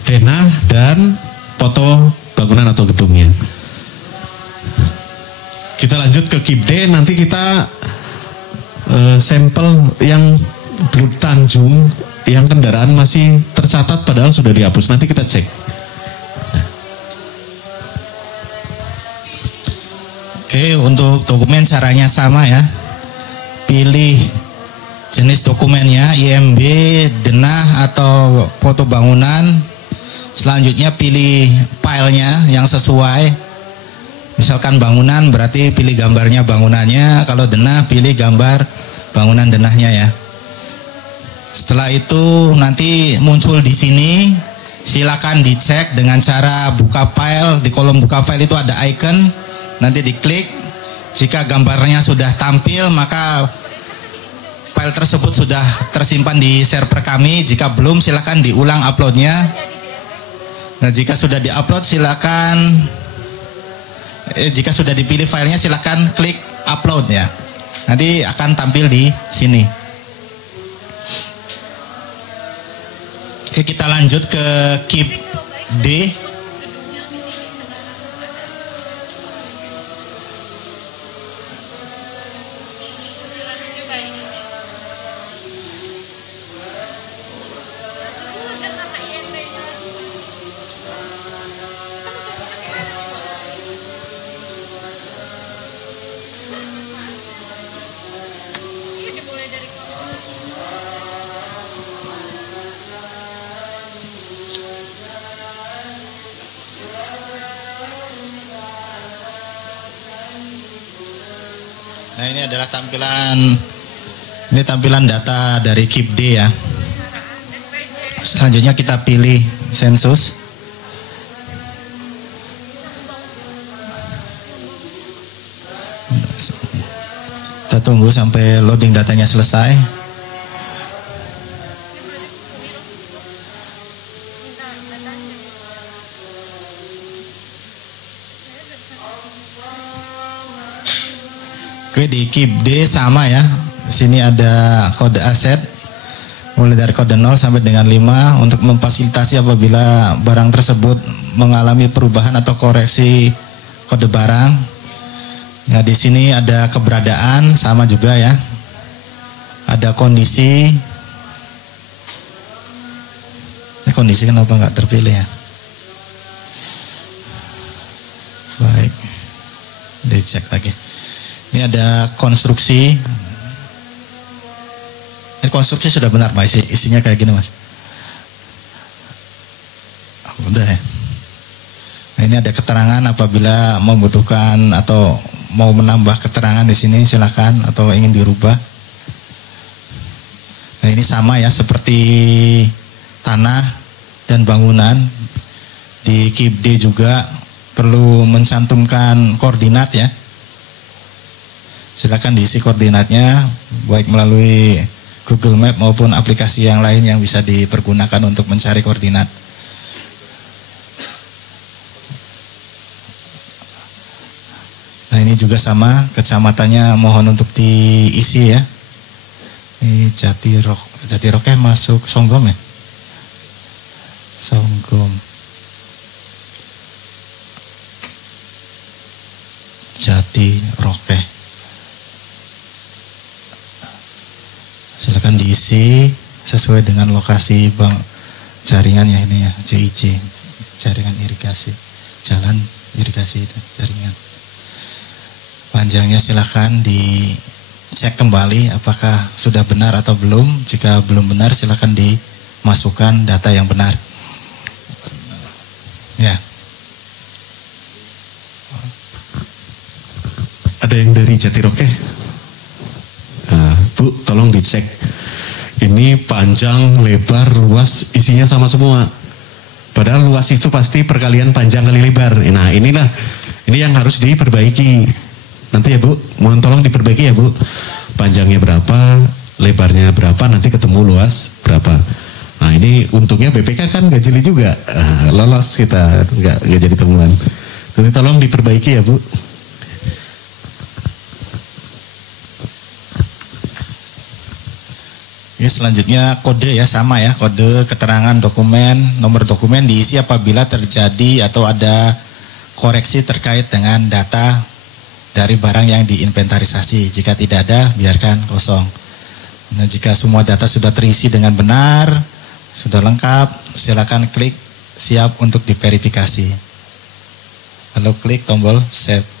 denah, dan foto bangunan atau gedungnya. Kita lanjut ke KIP D. Nanti kita sampel yang Blut Tanjung, yang kendaraan masih tercatat padahal sudah dihapus. Nanti kita cek. Oke, untuk dokumen caranya sama ya. Pilih jenis dokumennya, IMB, denah atau foto bangunan. Selanjutnya pilih filenya yang sesuai. Misalkan bangunan berarti pilih gambarnya bangunannya. Kalau denah pilih gambar bangunan denahnya ya. Setelah itu nanti muncul di sini. Silakan dicek dengan cara buka file. Di kolom buka file itu ada icon. Nanti diklik. Jika gambarnya sudah tampil, maka file tersebut sudah tersimpan di server kami. Jika belum, silakan diulang uploadnya. Nah, jika sudah diupload, silakan jika sudah dipilih filenya, silakan klik upload ya. Nanti akan tampil di sini. Oke, kita lanjut ke KIP D. Nah, ini adalah tampilan data dari KIP D ya. Selanjutnya kita pilih sensus. Kita tunggu sampai loading datanya selesai. Oke, di KIP D sama ya. Di sini ada kode aset mulai dari kode 0 sampai dengan 5 untuk memfasilitasi apabila barang tersebut mengalami perubahan atau koreksi kode barang. Nah, di sini ada keberadaan sama juga ya. Ada kondisi. Ini kondisi kenapa nggak terpilih ya? Baik, dicek lagi. Ini ada konstruksi. Ini konstruksi sudah benar, Mas. Isinya kayak gini, Mas. Udah ya. Nah, ini ada keterangan apabila membutuhkan atau mau menambah keterangan di sini silakan atau ingin dirubah. Nah, ini sama ya seperti tanah dan bangunan. Di KIP D juga perlu mencantumkan koordinat ya. Silakan diisi koordinatnya baik melalui Google Map maupun aplikasi yang lain yang bisa dipergunakan untuk mencari koordinat. Nah, ini juga sama, kecamatannya mohon untuk diisi ya. Ini Jatiroke masuk Songgom ya? Songgom. Jatiroke. Silakan diisi sesuai dengan lokasi bank jaringan ya ini ya, JIJ, jaringan irigasi, jalan irigasi itu jaringan. Panjangnya silakan dicek kembali apakah sudah benar atau belum. Jika belum benar silakan dimasukkan data yang benar. Ya. Ada yang dari Jatiroke? Bu, tolong dicek. Ini panjang, lebar, luas, isinya sama semua. Padahal luas itu pasti perkalian panjang kali lebar. Nah, ini yang harus diperbaiki. Nanti ya Bu, mohon tolong diperbaiki ya Bu. Panjangnya berapa, lebarnya berapa, nanti ketemu luas berapa. Nah, ini untungnya BPK kan nggak jeli juga. Lolos kita, nggak jadi temuan. Nanti tolong diperbaiki ya Bu. Ya, selanjutnya kode ya sama ya, kode keterangan dokumen, nomor dokumen diisi apabila terjadi atau ada koreksi terkait dengan data dari barang yang diinventarisasi. Jika tidak ada, biarkan kosong. Nah, jika semua data sudah terisi dengan benar, sudah lengkap, silakan klik siap untuk diverifikasi. Lalu klik tombol save.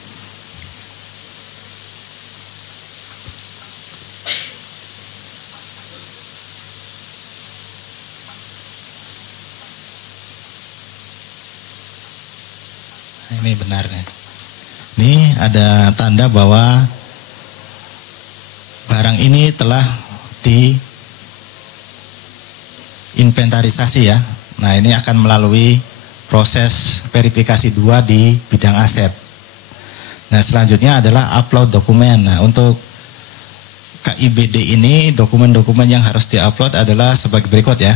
Ini benar nih. Ini ada tanda bahwa barang ini telah diinventarisasi ya. Nah, ini akan melalui proses verifikasi 2 di bidang aset. Nah, selanjutnya adalah upload dokumen. Nah, untuk KIBD ini dokumen-dokumen yang harus diupload adalah sebagai berikut ya.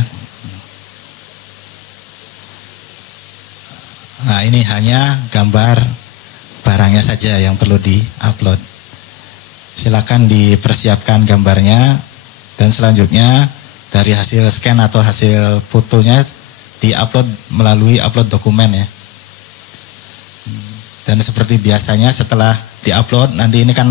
Nah, ini hanya gambar barangnya saja yang perlu di-upload. Silakan dipersiapkan gambarnya dan selanjutnya dari hasil scan atau hasil fotonya di-upload melalui upload dokumen ya. Dan seperti biasanya setelah di-upload nanti ini kan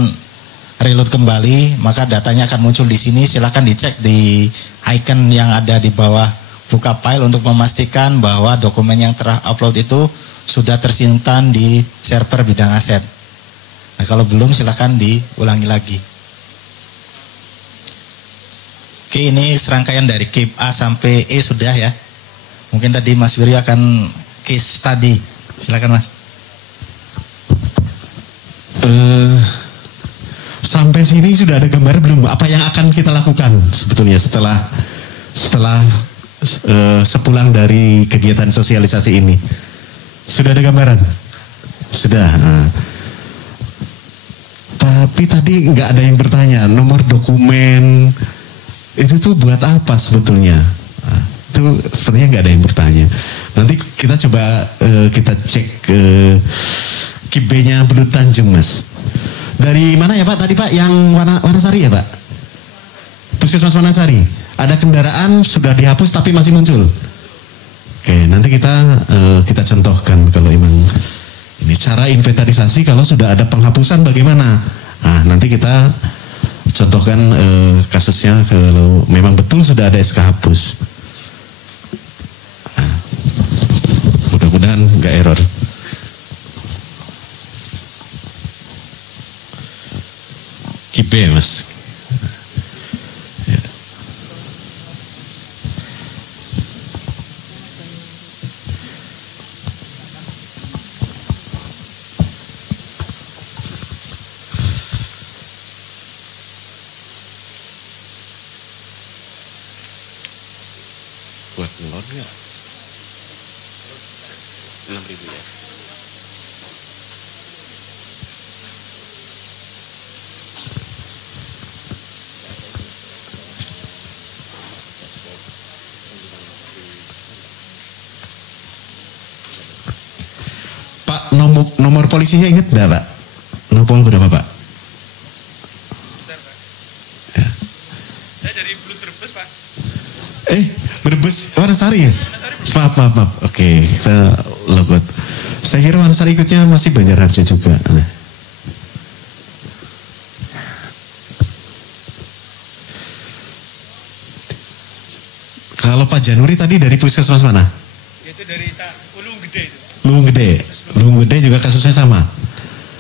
reload kembali, maka datanya akan muncul di sini. Silakan dicek di icon yang ada di bawah buka file untuk memastikan bahwa dokumen yang terupload itu sudah tersimpan di server bidang aset. Nah, kalau belum silakan diulangi lagi. Oke, ini serangkaian dari KIP A sampai E sudah ya. Mungkin tadi Mas Wiryo akan case study. Silakan Mas. Sampai sini sudah ada gambar belum? Apa yang akan kita lakukan sebetulnya setelah sepulang dari kegiatan sosialisasi ini? Sudah ada gambaran? Sudah. Tahap Tapi tadi nggak ada yang bertanya nomor dokumen itu tuh buat apa sebetulnya? Nah, itu sepertinya nggak ada yang bertanya. Nanti kita coba kita cek KIB-nya Belut Tanjung, Mas. Dari mana ya Pak? Tadi Pak yang Wanasari ya Pak? Puskesmas Wanasari. Ada kendaraan sudah dihapus tapi masih muncul. Oke, nanti kita contohkan kalau emang ini cara inventarisasi kalau sudah ada penghapusan bagaimana. Nah, nanti kita contohkan kasusnya kalau memang betul sudah ada SK hapus. Nah, mudah-mudahan nggak error. KIB Mas. Ya. Buat ngelon nggak? 6.000 ya. Pak, nomor polisinya ingat nggak Pak? Nomor berapa Pak? Ya. Saya dari Belut Brebes Pak. Brebes, Wanasari ya? Maaf. Oke, kita logot. Saya kira Wanasari ikutnya masih Banjarharjo juga. Nah. Kalau Pak Januri tadi dari puskesmas mana? Itu dari Luwung Gede itu. Luwung Gede juga kasusnya sama?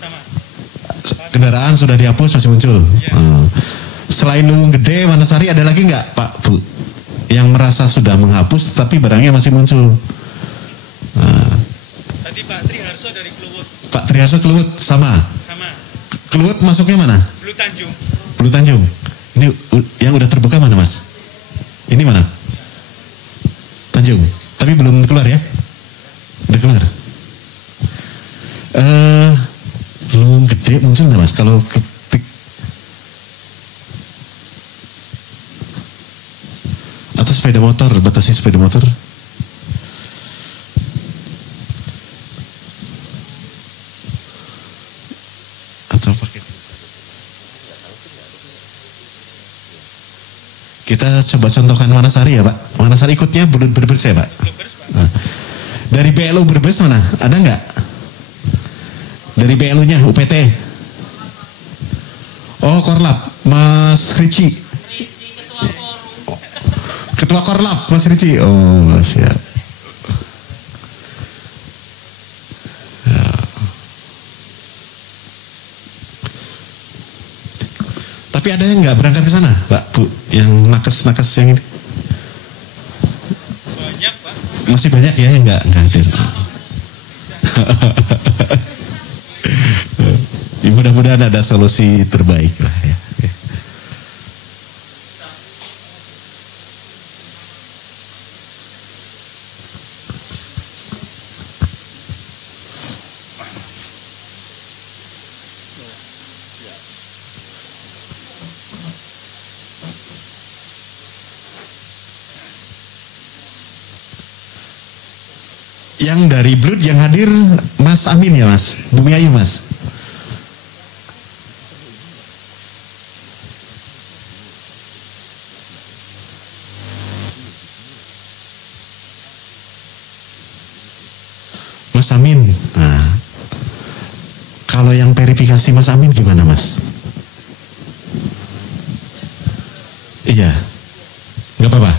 Sama. Kendaraan sudah dihapus masih muncul? Iya. Selain Luwung Gede, Wanasari ada lagi nggak Pak Bu? Yang merasa sudah menghapus tapi barangnya masih muncul. Nah. Tadi Pak Triharso dari Kluwut. Pak Triharso Kluwut sama? Sama. Kluwut masuknya mana? Belut Tanjung. Belut Tanjung. Ini yang udah terbuka mana Mas? Ini mana? Tanjung. Tapi belum keluar ya? Udah keluar. Luwung Gede muncul nggak Mas? Kalau ketik atau sepeda motor, batasi sepeda motor. Atau pakai. Kita coba contohkan Wanasari ya Pak. Wanasari ikutnya Belut Brebes ya Pak. Nah, dari BLU Brebes mana? Ada nggak? Dari BLU-nya UPT. Oh Korlap, Mas Ricci. Ketua Korlap, Mas Ricci. Oh, siap. Ya. Tapi ada yang nggak berangkat ke sana, Pak, Bu? Yang nakes-nakes yang ini? Banyak Pak. Masih banyak ya yang nggak hadir. Ya, mudah-mudahan ada solusi terbaik lah ya. Yang dari Belut yang hadir Mas Amin ya Mas, Bumi Ayu Mas. Mas Amin. Nah, kalau yang verifikasi Mas Amin gimana Mas? Iya, nggak apa-apa.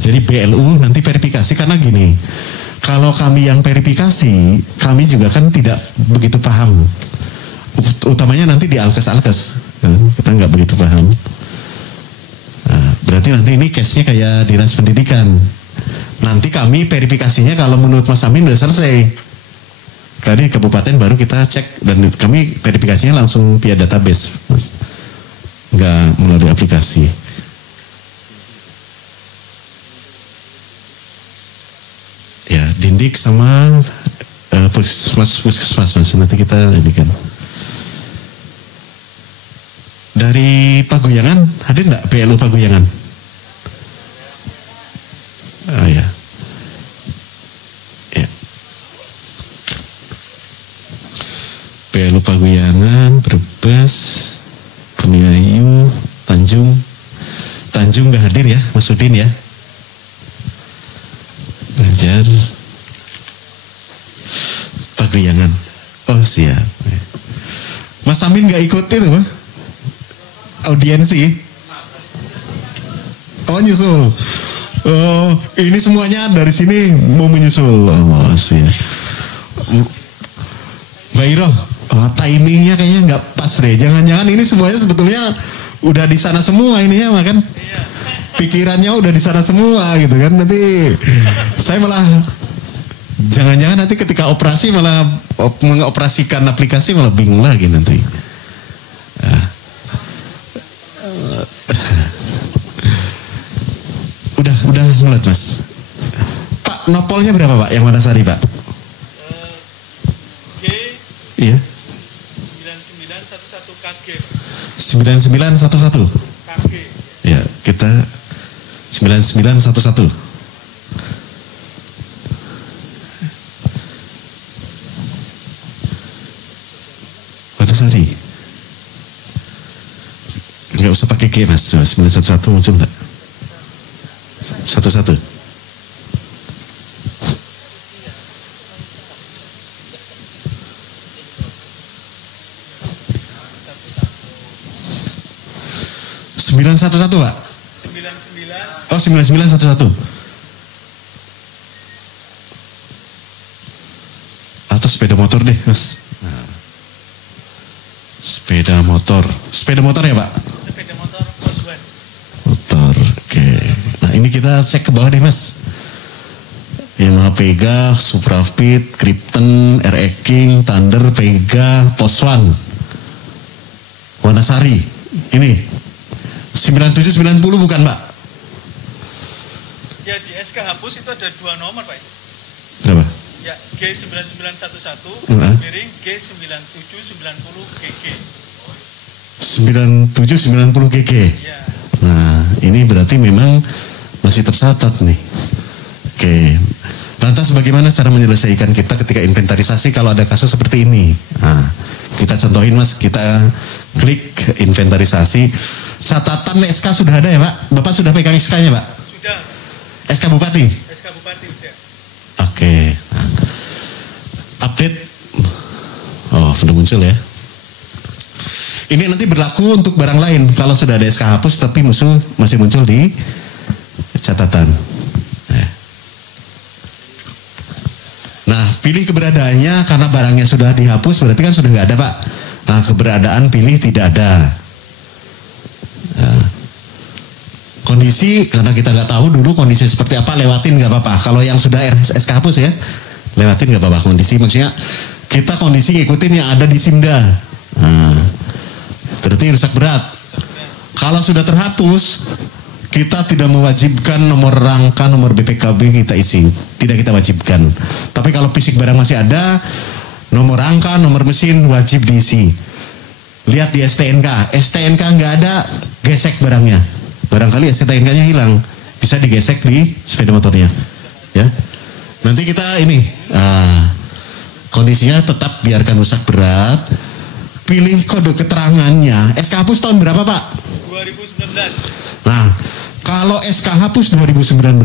Jadi BLU nanti verifikasi karena gini. Kalau kami yang verifikasi, kami juga kan tidak begitu paham. Utamanya nanti di alkes-alkes, kan? Kita nggak begitu paham. Nah, berarti nanti ini case-nya kayak dinas pendidikan. Nanti kami verifikasinya kalau menurut Mas Amin udah selesai. Dari kabupaten baru kita cek dan kami verifikasinya langsung via database, Mas. Nggak melalui aplikasi. Ya, Dindik sama puskesmas Mas, nanti kita ini kan. Dari Paguyangan hadir nggak PLU Paguyangan? Oh ya. Ya. PLU Paguyangan, Brebes, Bumiayu, Tanjung nggak hadir ya, Mas Udin ya. Banjar, Paguyangan. Oh siap. Mas Amin nggak ikut itu, Bang? Audiensi. Oh nyusul. Oh ini semuanya dari sini mau menyusul. Oh siap. Mbak Iro, timingnya kayaknya nggak pas deh. Jangan-jangan ini semuanya sebetulnya udah di sana semua ini ya, kan? Pikirannya udah di sana semua gitu kan. Nanti saya malah jangan-jangan nanti ketika operasi malah mengoperasikan aplikasi malah bingung lagi nanti. Udah mulai Mas. Pak, nopolnya berapa Pak? Yang Wanasari Pak? G Iya. 9911 KG. 9911. KG. Ya, kita 9911. Wanasari. Nggak usah pakai G Mas. 911 muncul nggak? 11. Sembilan satu satu Pak. 99. Oh 9911. Atau sepeda motor deh Mas. Nah. Sepeda motor ya Pak. Sepeda motor Coswan. Motor, oke. Nah ini kita cek ke bawah deh Mas. Yamaha Pega, Suprafit, Krypton, RE King, Thunder, Pega, Poswan, Wanasari. Ini 9790 bukan Pak? Ya di SK hapus itu ada 2 nomor Pak. Berapa? Ya G9911 miring G9790 GG. 9790 GG. Ya. Nah, ini berarti memang masih tercatat nih. Oke. Lantas bagaimana cara menyelesaikan kita ketika inventarisasi kalau ada kasus seperti ini? Nah, kita contohin Mas, kita klik inventarisasi. Catatan SK sudah ada ya Pak? Bapak sudah pegang SK-nya Pak? Sudah. SK Bupati? SK Bupati udah. Oke. Nah, update. Oh, sudah muncul ya. Ini nanti berlaku untuk barang lain. Kalau sudah ada SK hapus tapi masih muncul di catatan. Nah, pilih keberadaannya karena barangnya sudah dihapus berarti kan sudah nggak ada Pak. Nah, keberadaan pilih tidak ada. Nah, kondisi karena kita nggak tahu dulu kondisi seperti apa, lewatin nggak apa-apa. Kalau yang sudah SK hapus ya, lewatin nggak apa-apa. Kondisi maksudnya kita kondisi ngikutin yang ada di Simda. Nah, berarti rusak berat. Kalau sudah terhapus, kita tidak mewajibkan nomor rangka, nomor BPKB kita isi. Tidak kita wajibkan. Tapi kalau fisik barang masih ada, nomor rangka, nomor mesin wajib diisi. Lihat di STNK. STNK nggak ada, gesek barangnya. Barangkali STNK-nya hilang. Bisa digesek di sepeda motornya. Ya. Nanti kita ini, kondisinya tetap biarkan rusak berat. Pilih kode keterangannya. SK hapus tahun berapa Pak? 2019. Nah, kalau SK hapus 2019,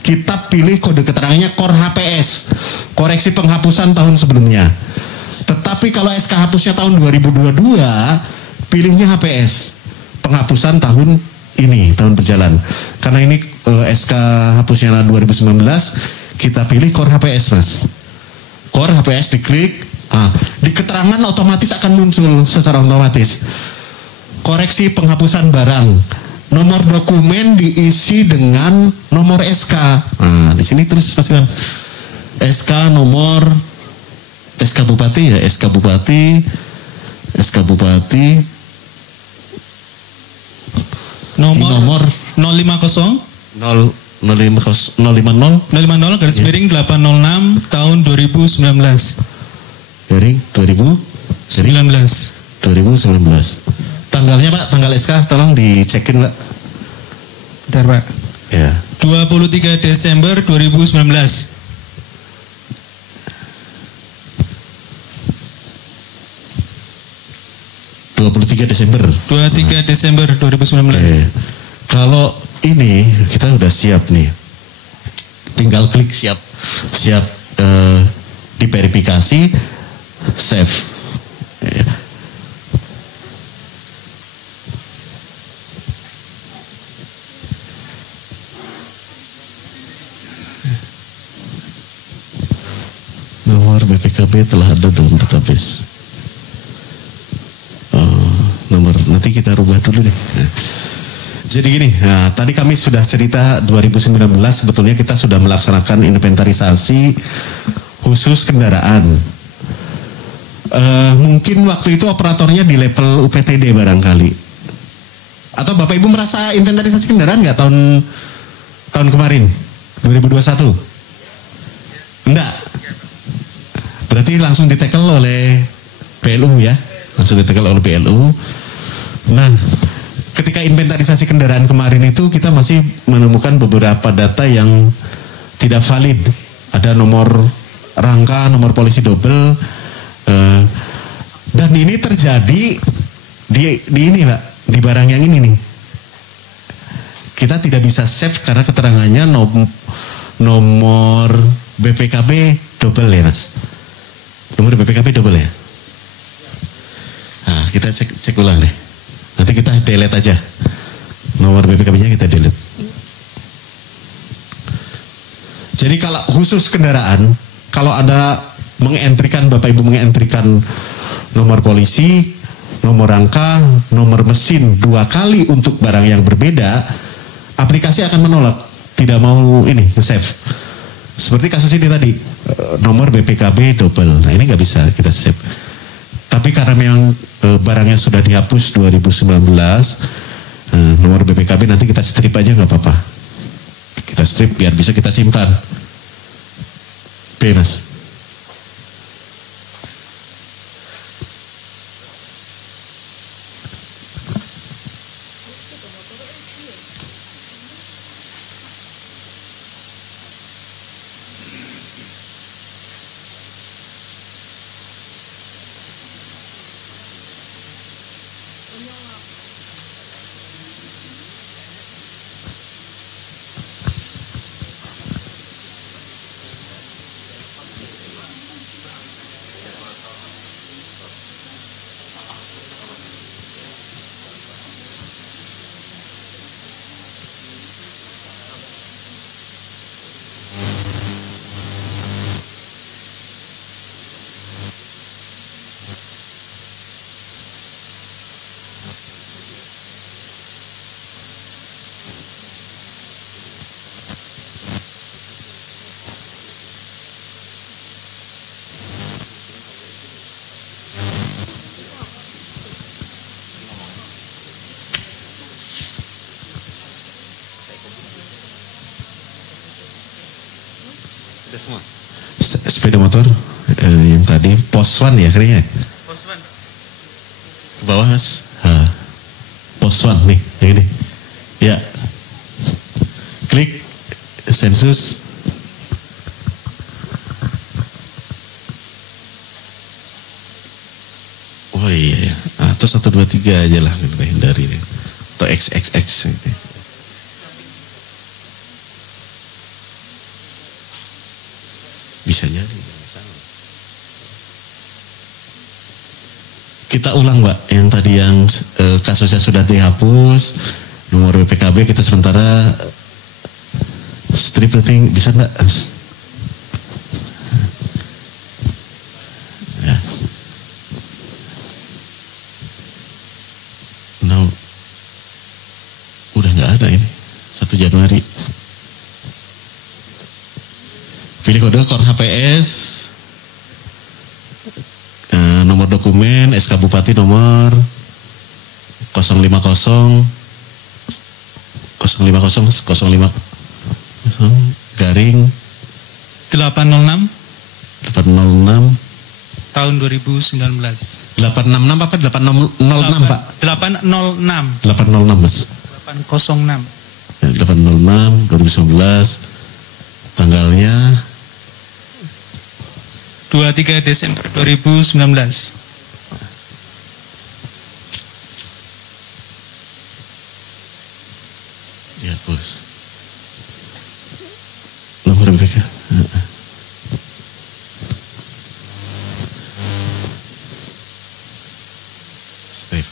kita pilih kode keterangannya Kor HPS, koreksi penghapusan tahun sebelumnya. Tetapi kalau SK hapusnya tahun 2022, pilihnya HPS, penghapusan tahun ini, tahun berjalan. Karena ini SK hapusnya 2019, kita pilih Kor HPS Mas. Kor HPS diklik, di keterangan otomatis akan muncul secara otomatis. Koreksi penghapusan barang. Nomor dokumen diisi dengan nomor SK. Nah, di sini tulis Mas Iwan. SK nomor SK Bupati ya, SK Bupati. Nomor 050 garis miring 806 tahun 2019. Dari 2019. Tanggalnya Pak, tanggal SK tolong dicekin Pak. Bentar Pak. Ya. 23 Desember 2019. Desember. 23 Desember 2019. Oke. Kalau ini kita udah siap nih. Tinggal klik siap diverifikasi, save. Ya. Nomor BPKB telah ada dalam database. Nomor nanti kita rubah dulu deh. Jadi gini, nah, tadi kami sudah cerita 2019 sebetulnya kita sudah melaksanakan inventarisasi khusus kendaraan. Mungkin waktu itu operatornya di level UPTD barangkali. Atau Bapak Ibu merasa inventarisasi kendaraan nggak tahun kemarin 2021? Enggak. Berarti langsung ditekel oleh PLU ya, langsung ditekel oleh PLU. Nah, ketika inventarisasi kendaraan kemarin itu kita masih menemukan beberapa data yang tidak valid. Ada nomor rangka, nomor polisi double, dan ini terjadi di ini Pak, di barang yang ini nih. Kita tidak bisa save karena keterangannya nomor BPKB double ya Mas. Nomor BPKB double ya. Nah, kita cek ulang deh. Nanti kita delete aja. Nomor BPKB-nya kita delete. Jadi kalau khusus kendaraan, kalau Anda mengentrikan, Bapak Ibu mengentrikan nomor polisi, nomor rangka, nomor mesin 2 kali untuk barang yang berbeda, aplikasi akan menolak. Tidak mau ini, save. Seperti kasus ini tadi, nomor BPKB double. Nah ini nggak bisa kita save. Tapi karena memang barangnya sudah dihapus 2019, nomor BPKB nanti kita strip aja nggak apa-apa. Kita strip biar bisa kita simpan. B Mas. Sepeda motor yang tadi pos 1 ya kayaknya. Pos 1. Ke bawah Mas. Pos 1 nih yang ini. Ya. Klik sensus. Oh iya ya. Atau 1 2 3 aja lah kita hindari deh. Atau XXX gitu. Bisa jadi. Kita ulang Mbak, yang tadi yang kasusnya sudah dihapus, nomor BPKB kita sementara strip nanti bisa enggak? Ya. Nah, udah nggak ada ini, 1 Januari. Pilih kode KOR HPS, nomor dokumen, SK Bupati nomor 050 garing 806 806 tahun 2019. 866 apa 806 Pak? 806. 806 Mas. 806. Ya, 806 2019 tanggalnya 23 Desember 2019. Dihapus. Nomor BPK. Steve.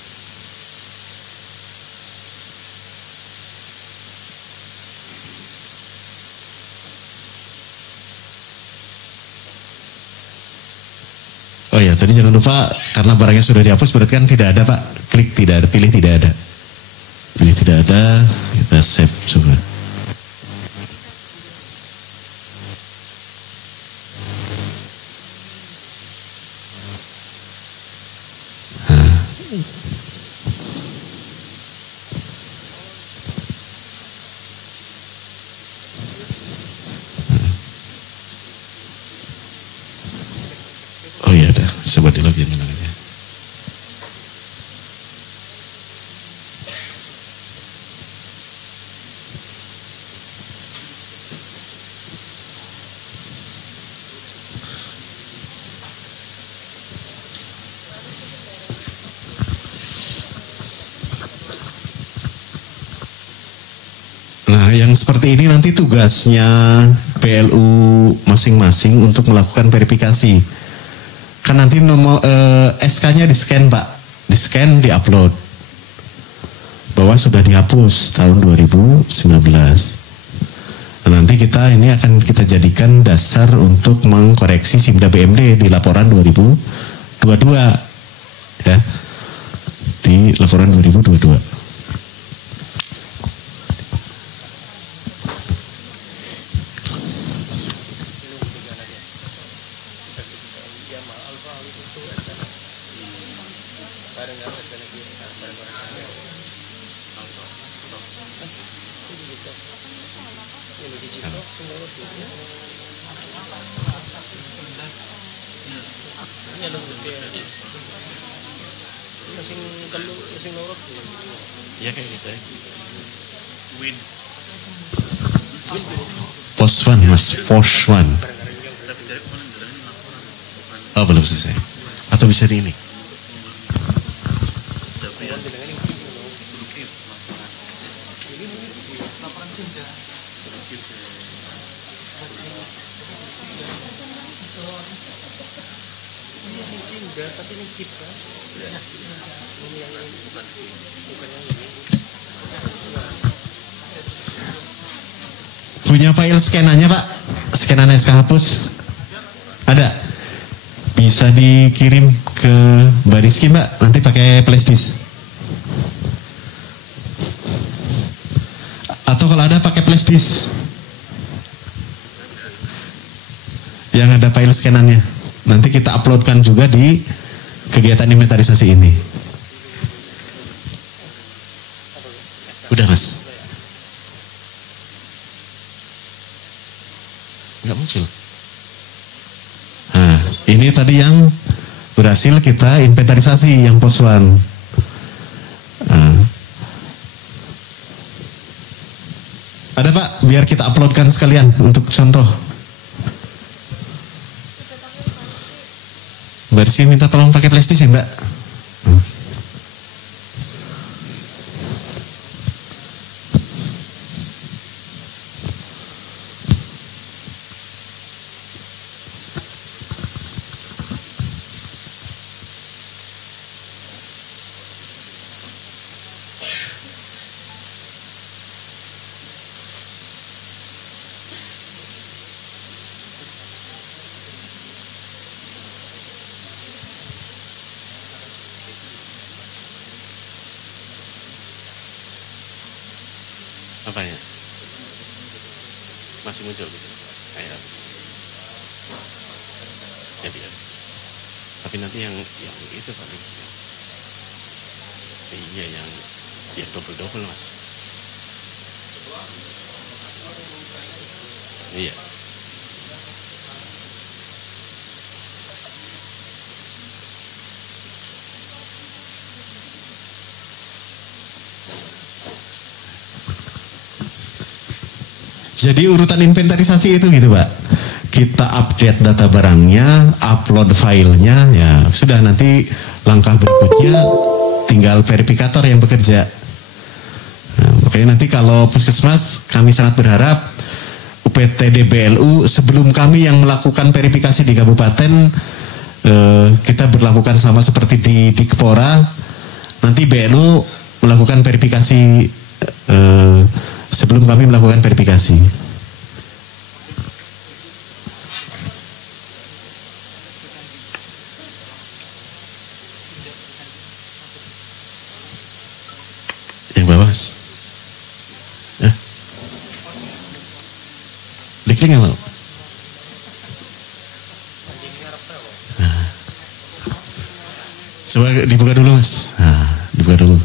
Oh ya, tadi jangan lupa karena barangnya sudah dihapus berarti kan tidak ada Pak. Klik tidak ada, pilih tidak ada. Pilih tidak ada, kita save coba. Oh iya dah, coba di login aja. Nah, yang seperti ini nanti tugasnya PLU masing-masing untuk melakukan verifikasi. Kan nanti nomor SK-nya di-scan Pak, di-scan, di-upload bahwa sudah dihapus tahun 2019. Nah, nanti kita ini akan kita jadikan dasar untuk mengkoreksi SIMDA BMD di laporan 2022 ya, di laporan 2022. Ya kayak gitu ya. Pos one Mas, pos one. Oh belum selesai. Atau bisa di ini? Punya file scanannya Pak? Scanan SK hapus? Ada? Bisa dikirim ke Mbak Rizky Mbak? Nanti pakai flash disk. Atau kalau ada pakai flash disk? Yang ada file scanannya. Nanti kita uploadkan juga di kegiatan inventarisasi ini. Udah Mas? Nggak muncul. Nah, ini tadi yang berhasil kita inventarisasi yang pos one. Nah, ada Pak, biar kita uploadkan sekalian untuk contoh. Mbak Rizky minta tolong pakai flash disk ya Mbak. Apanya? Masih muncul gitu. Kayak jadi ya. Tapi nanti yang itu paling iya yang double Mas. Iya. Jadi urutan inventarisasi itu gitu Pak. Kita update data barangnya, upload filenya, ya sudah, nanti langkah berikutnya tinggal verifikator yang bekerja. Nah, makanya nanti kalau Puskesmas, kami sangat berharap UPTD BLU sebelum kami yang melakukan verifikasi di kabupaten, kita berlakukan sama seperti di Kepora. Nanti BLU melakukan verifikasi sebelum kami melakukan verifikasi. Yang bawah, diklik nggak mau? Nah. Coba dibuka dulu Mas. Nah, dibuka dulu.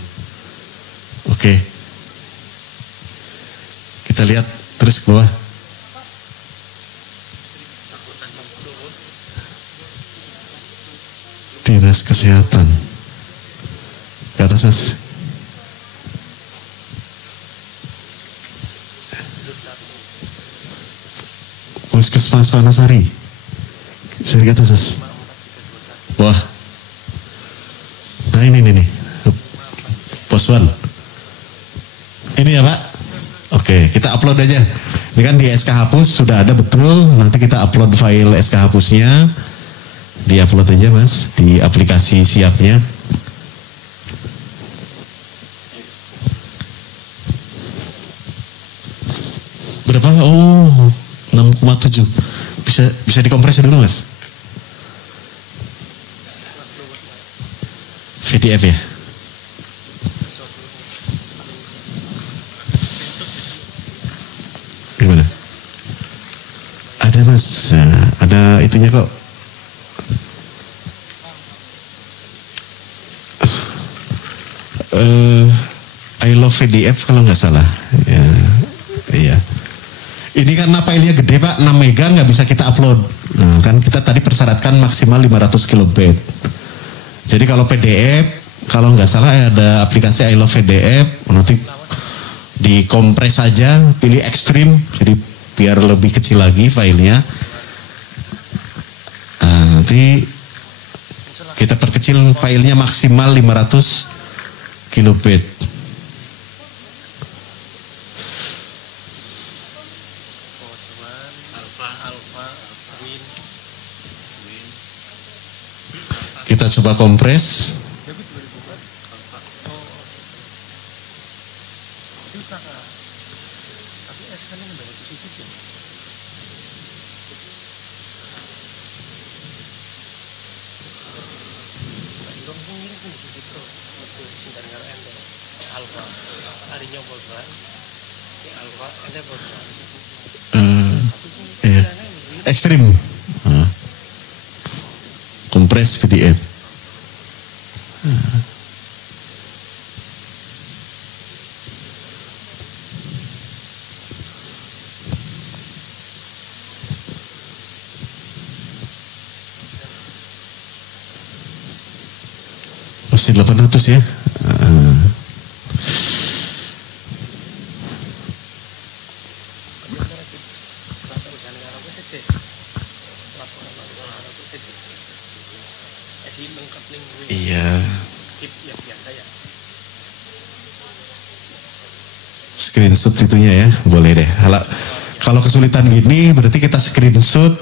Oke. Kita lihat terus ke bawah. Dinas Kesehatan. Ke atas Mas. Puskesmas Panasari. Saya ke atas Mas. Wah. Nah ini nih. Pos 1. Ini ya Pak. Oke, kita upload aja. Ini kan di SK Hapus sudah ada betul. Nanti kita upload file SK Hapusnya. Di-upload aja Mas di aplikasi siapnya. Berapa? Oh, 6,7. Bisa dikompres dulu Mas. VDF ya. Gimana? Ada Mas, nah, ada itunya kok. I love VDF kalau nggak salah. Ya, iya. Ini karena filenya gede Pak, 6 mega nggak bisa kita upload. Nah, kan kita tadi persyaratkan maksimal 500 kilobit. Jadi kalau PDF, kalau nggak salah ada aplikasi I love VDF, nanti dikompres saja, pilih ekstrim, jadi biar lebih kecil lagi filenya. Nah, nanti kita perkecil filenya maksimal 500 kilobit. Kita coba kompres. Iya. Ekstrim. Kompres PDF. Masih 800 ya. Iya. Screenshot itunya ya, boleh deh. Kalau kesulitan gini, berarti kita screenshot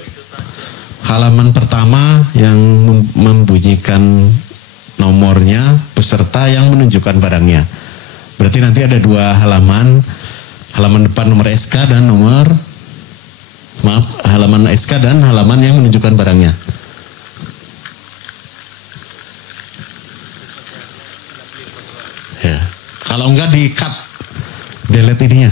halaman pertama yang membunyikan nomornya beserta yang menunjukkan barangnya. Berarti nanti ada 2 halaman, halaman depan nomor SK dan halaman SK dan halaman yang menunjukkan barangnya. Ya, kalau enggak di cut, delete ininya.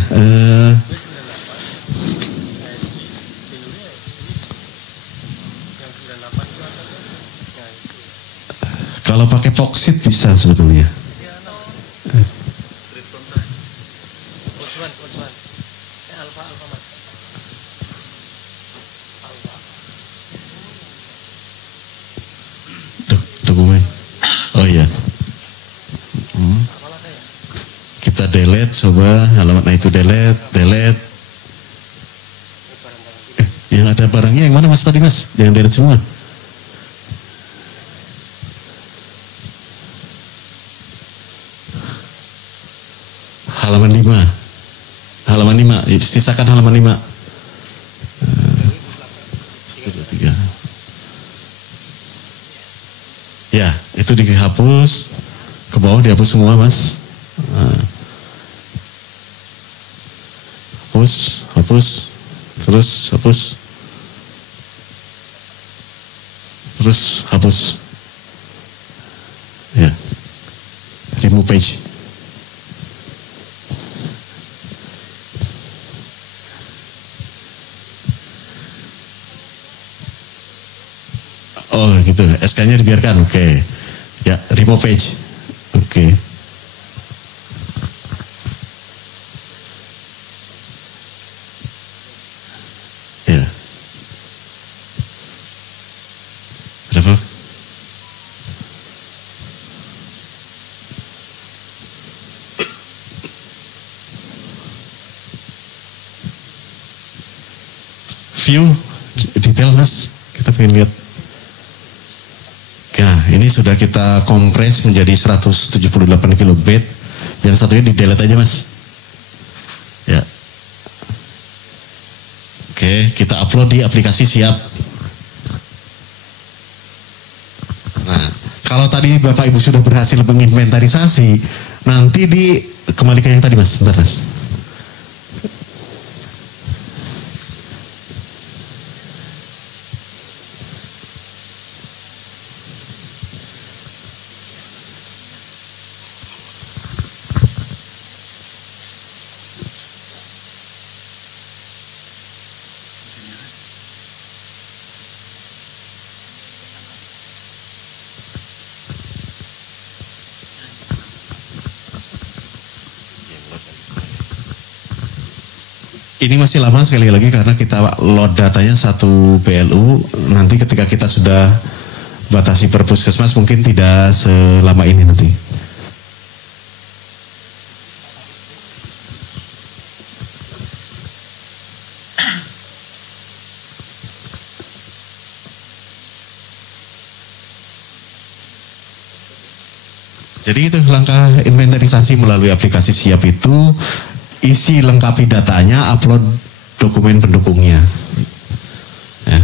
Kalau pakai Foxit bisa sebetulnya. Dokumen. Oh iya. Kita delete, coba halaman. Nah itu delete. Ada barangnya yang mana mas tadi mas? Jangan deret semua. Halaman 5. Halaman 5. Sisakan halaman 5. 3. Ya, itu dihapus. Ke bawah dihapus semua mas. Hapus. Terus hapus. Terus hapus. Ya. Remove page. Oh gitu, SK-nya dibiarkan, oke. Ya, remove page. Oke. Ya. Berapa? View detail mas, kita pengen lihat. Nah, ini sudah kita kompres menjadi 178 kilobit. Yang satunya di delete aja mas. Ya. Oke, kita upload di aplikasi siap. Nah, kalau tadi Bapak Ibu sudah berhasil menginventarisasi, nanti kembali ke yang tadi mas, sebentar mas. Ini masih lama sekali lagi karena kita load datanya satu PLU. Nanti ketika kita sudah batasi per puskesmas mungkin tidak selama ini nanti. Jadi itu langkah inventarisasi melalui aplikasi siap itu. Isi lengkapi datanya, upload dokumen pendukungnya. Ya.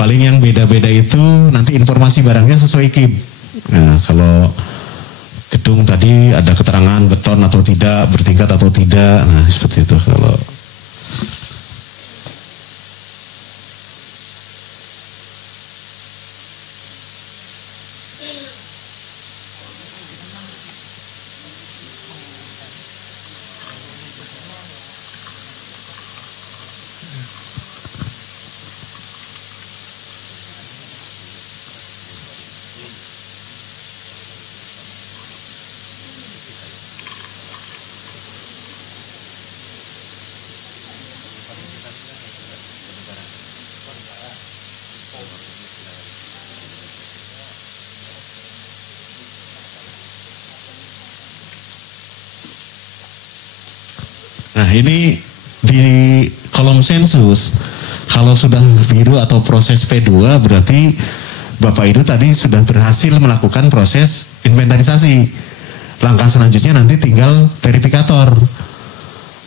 Paling yang beda-beda itu nanti informasi barangnya sesuai KIP. Nah, kalau gedung tadi ada keterangan beton atau tidak, bertingkat atau tidak, nah seperti itu kalau. Nah ini di kolom sensus, kalau sudah biru atau proses P2 berarti Bapak Ibu tadi sudah berhasil melakukan proses inventarisasi. Langkah selanjutnya nanti tinggal verifikator.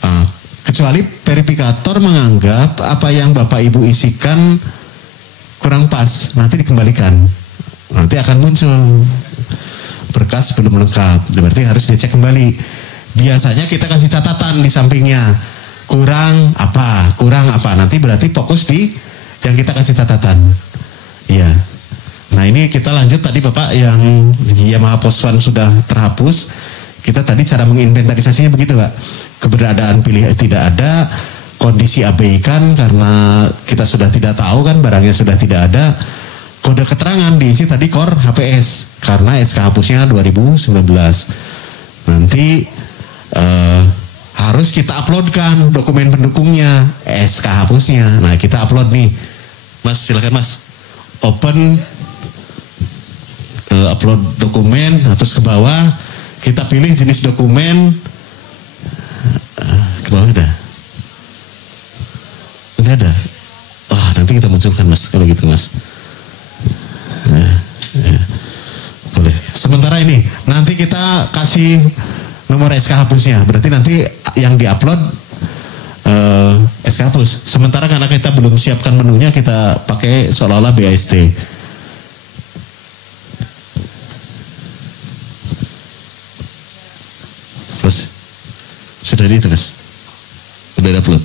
Nah, kecuali verifikator menganggap apa yang Bapak Ibu isikan kurang pas, nanti dikembalikan. Nanti akan muncul berkas belum lengkap, berarti harus dicek kembali. Biasanya kita kasih catatan di sampingnya, kurang apa, nanti berarti fokus di yang kita kasih catatan. Iya. Nah ini kita lanjut tadi Bapak yang Yamaha Post1 sudah terhapus. Kita tadi cara menginventarisasinya begitu Pak. Keberadaan pilih tidak ada, kondisi abaikan karena kita sudah tidak tahu kan barangnya sudah tidak ada. Kode keterangan diisi tadi core HPS karena SK hapusnya 2019. Nanti harus kita uploadkan dokumen pendukungnya, SK hapusnya. Nah kita upload nih, Mas silakan Mas, open upload dokumen, terus ke bawah kita pilih jenis dokumen, ke bawah ada, nggak ada. Wah nanti nanti kita munculkan Mas kalau gitu Mas. Ya. Boleh. Sementara ini nanti kita kasih nomor SK hapusnya. Berarti nanti yang diupload SK hapus. Sementara karena kita belum siapkan menunya, kita pakai seolah-olah BAST. Terus sudah itu Mas. Sudah upload.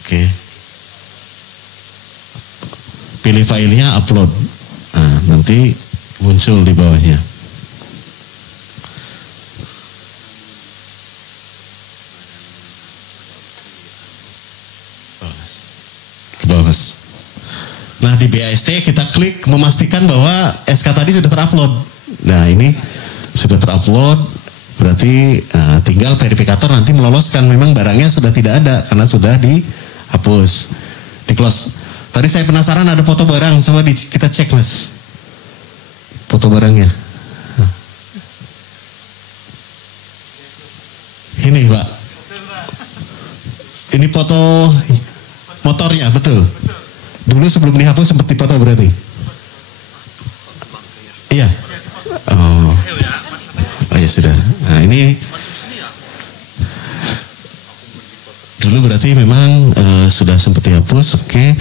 Oke. Pilih filenya, upload. Nah, nanti muncul di bawahnya. Ke bawah Mas. Nah di BAST kita klik memastikan bahwa SK tadi sudah terupload. Nah ini sudah terupload, berarti tinggal verifikator nanti meloloskan memang barangnya sudah tidak ada karena sudah dihapus, di close. Tadi saya penasaran ada foto barang, coba kita cek Mas. Foto barangnya. Ini Pak. Ini foto motornya, betul. Dulu sebelum dihapus sempat dipoto berarti. Iya. Oh ya sudah. Nah ini dulu berarti memang sudah sempat dihapus. Oke.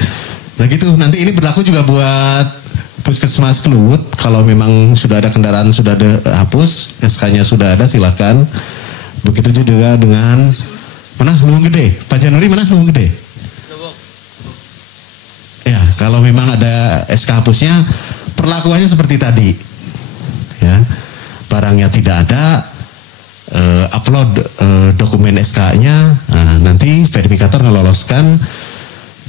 Nah gitu. Nanti ini berlaku juga buat Puskesmas Kluwut. Kalau memang sudah ada kendaraan sudah ada hapus, SK-nya sudah ada, silakan. Begitu juga dengan mana Luwung Gede. Pak Januari mana Luwung Gede? Ya, kalau memang ada SK hapusnya, perlakuannya seperti tadi. Ya, barangnya tidak ada, upload dokumen SK-nya, nanti verifikator ngeloloskan.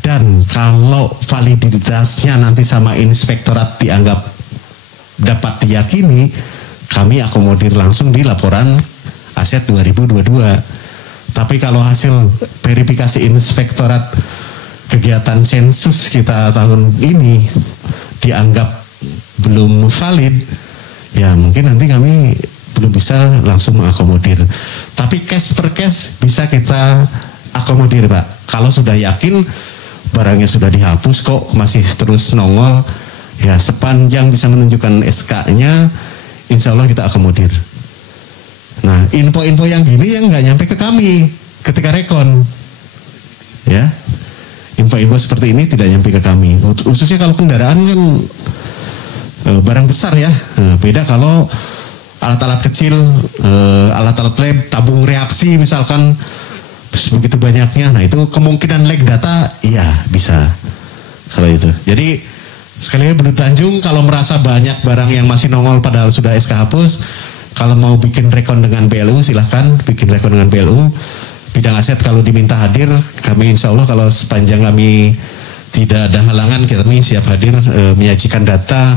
Dan kalau validitasnya nanti sama inspektorat dianggap dapat diyakini, kami akomodir langsung di laporan aset 2022. Tapi kalau hasil verifikasi inspektorat kegiatan sensus kita tahun ini dianggap belum valid, ya mungkin nanti kami belum bisa langsung mengakomodir. Tapi case per case bisa kita akomodir Pak. Kalau sudah yakin barangnya sudah dihapus kok masih terus nongol, ya sepanjang bisa menunjukkan SK-nya, insya Allah kita akomodir. Nah, info-info yang gini yang nggak nyampe ke kami ketika rekon, ya. Info-info seperti ini tidak nyampe ke kami. Khususnya kalau kendaraan kan barang besar ya. Beda kalau alat-alat kecil, alat-alat lab, tabung reaksi misalkan begitu banyaknya. Nah itu kemungkinan lag data, iya bisa kalau itu. Jadi sekali lagi Belu Tanjung kalau merasa banyak barang yang masih nongol padahal sudah SK hapus, kalau mau bikin rekon dengan BLU silahkan bikin rekon dengan BLU. Bidang aset kalau diminta hadir, kami insya Allah kalau sepanjang kami tidak ada halangan, kami siap hadir menyajikan data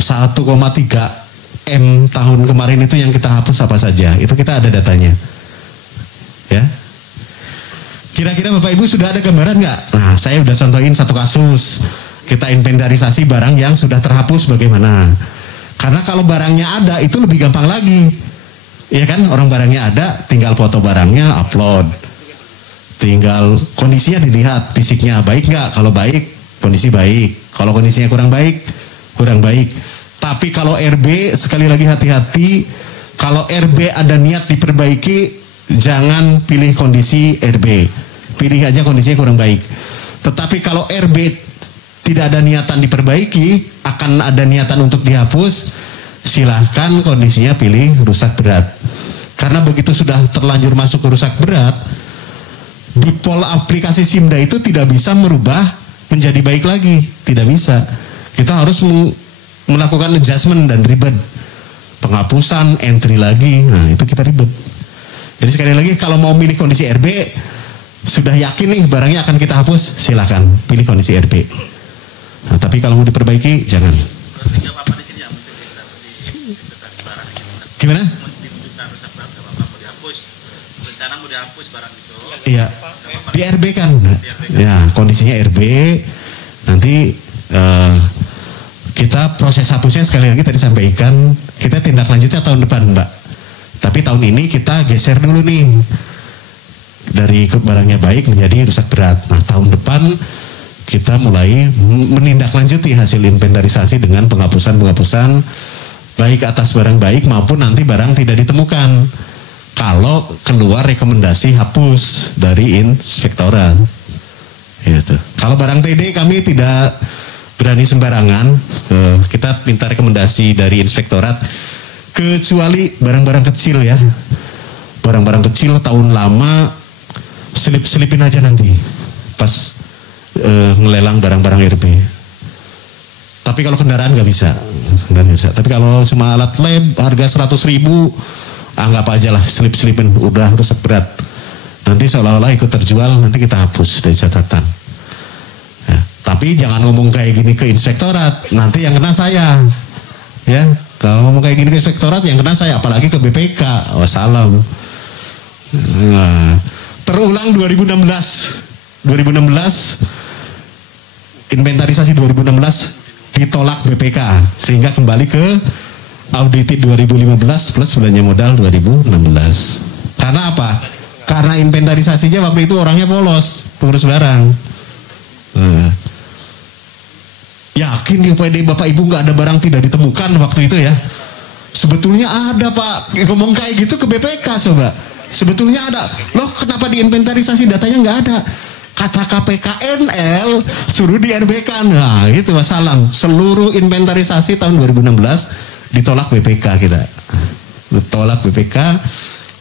1,3 M tahun kemarin itu yang kita hapus apa saja, itu kita ada datanya. Ya. Kira-kira Bapak Ibu sudah ada gambaran nggak? Nah, saya udah contohin satu kasus. Kita inventarisasi barang yang sudah terhapus bagaimana. Karena kalau barangnya ada itu lebih gampang lagi. Iya kan? Orang barangnya ada, tinggal foto barangnya, upload. Tinggal kondisinya dilihat, fisiknya baik nggak? Kalau baik, kondisi baik. Kalau kondisinya kurang baik, kurang baik. Tapi kalau RB, sekali lagi hati-hati. Kalau RB ada niat diperbaiki, jangan pilih kondisi RB. Pilih aja kondisinya kurang baik. Tetapi kalau RB tidak ada niatan diperbaiki, akan ada niatan untuk dihapus, silahkan kondisinya pilih rusak berat. Karena begitu sudah terlanjur masuk ke rusak berat, di pol aplikasi SIMDA itu tidak bisa merubah menjadi baik lagi. Tidak bisa. Kita harus melakukan adjustment dan ribet. Penghapusan, entry lagi, nah itu kita ribet. Jadi sekali lagi kalau mau milih kondisi RB, sudah yakin nih barangnya akan kita hapus, silakan pilih kondisi RB. Nah, tapi kalau mau diperbaiki, jangan. Gimana? Iya, di RB kan. Ya, kondisinya RB. Nanti kita proses hapusnya sekali lagi tadi sampaikan, kita tindak lanjutnya tahun depan, Mbak. Tapi tahun ini kita geser dulu nih. Dari barangnya baik menjadi rusak berat. Nah tahun depan kita mulai menindaklanjuti hasil inventarisasi dengan penghapusan baik atas barang baik maupun nanti barang tidak ditemukan. Kalau keluar rekomendasi hapus dari inspektorat. Gitu. Kalau barang TD kami tidak berani sembarangan, kita minta rekomendasi dari inspektorat, kecuali barang-barang kecil ya. Barang-barang kecil tahun lama selipin aja nanti pas ngelelang barang-barang RB. Tapi kalau kendaraan nggak bisa. Tapi kalau cuma alat lab harga 100.000, anggap aja lah selipin udah rusak berat. Nanti seolah-olah ikut terjual, nanti kita hapus dari catatan. Ya, tapi jangan ngomong kayak gini ke inspektorat, nanti yang kena saya. Ya, kalau ngomong kayak gini ke inspektorat yang kena saya, apalagi ke BPK. Wassalam. Nah, terulang 2016 inventarisasi 2016 ditolak BPK sehingga kembali ke audited 2015 plus belanja modal 2016. Karena apa? Karena inventarisasinya waktu itu orangnya polos, pengurus barang. Yakin di UPD Bapak Ibu nggak ada barang tidak ditemukan waktu itu ya? Sebetulnya ada Pak, ngomong kayak gitu ke BPK coba. Sebetulnya ada. Loh kenapa di inventarisasi datanya nggak ada? Kata KPKNL suruh di RB-kan. Nah gitu wassalam. Seluruh inventarisasi tahun 2016 ditolak BPK kita. Ditolak BPK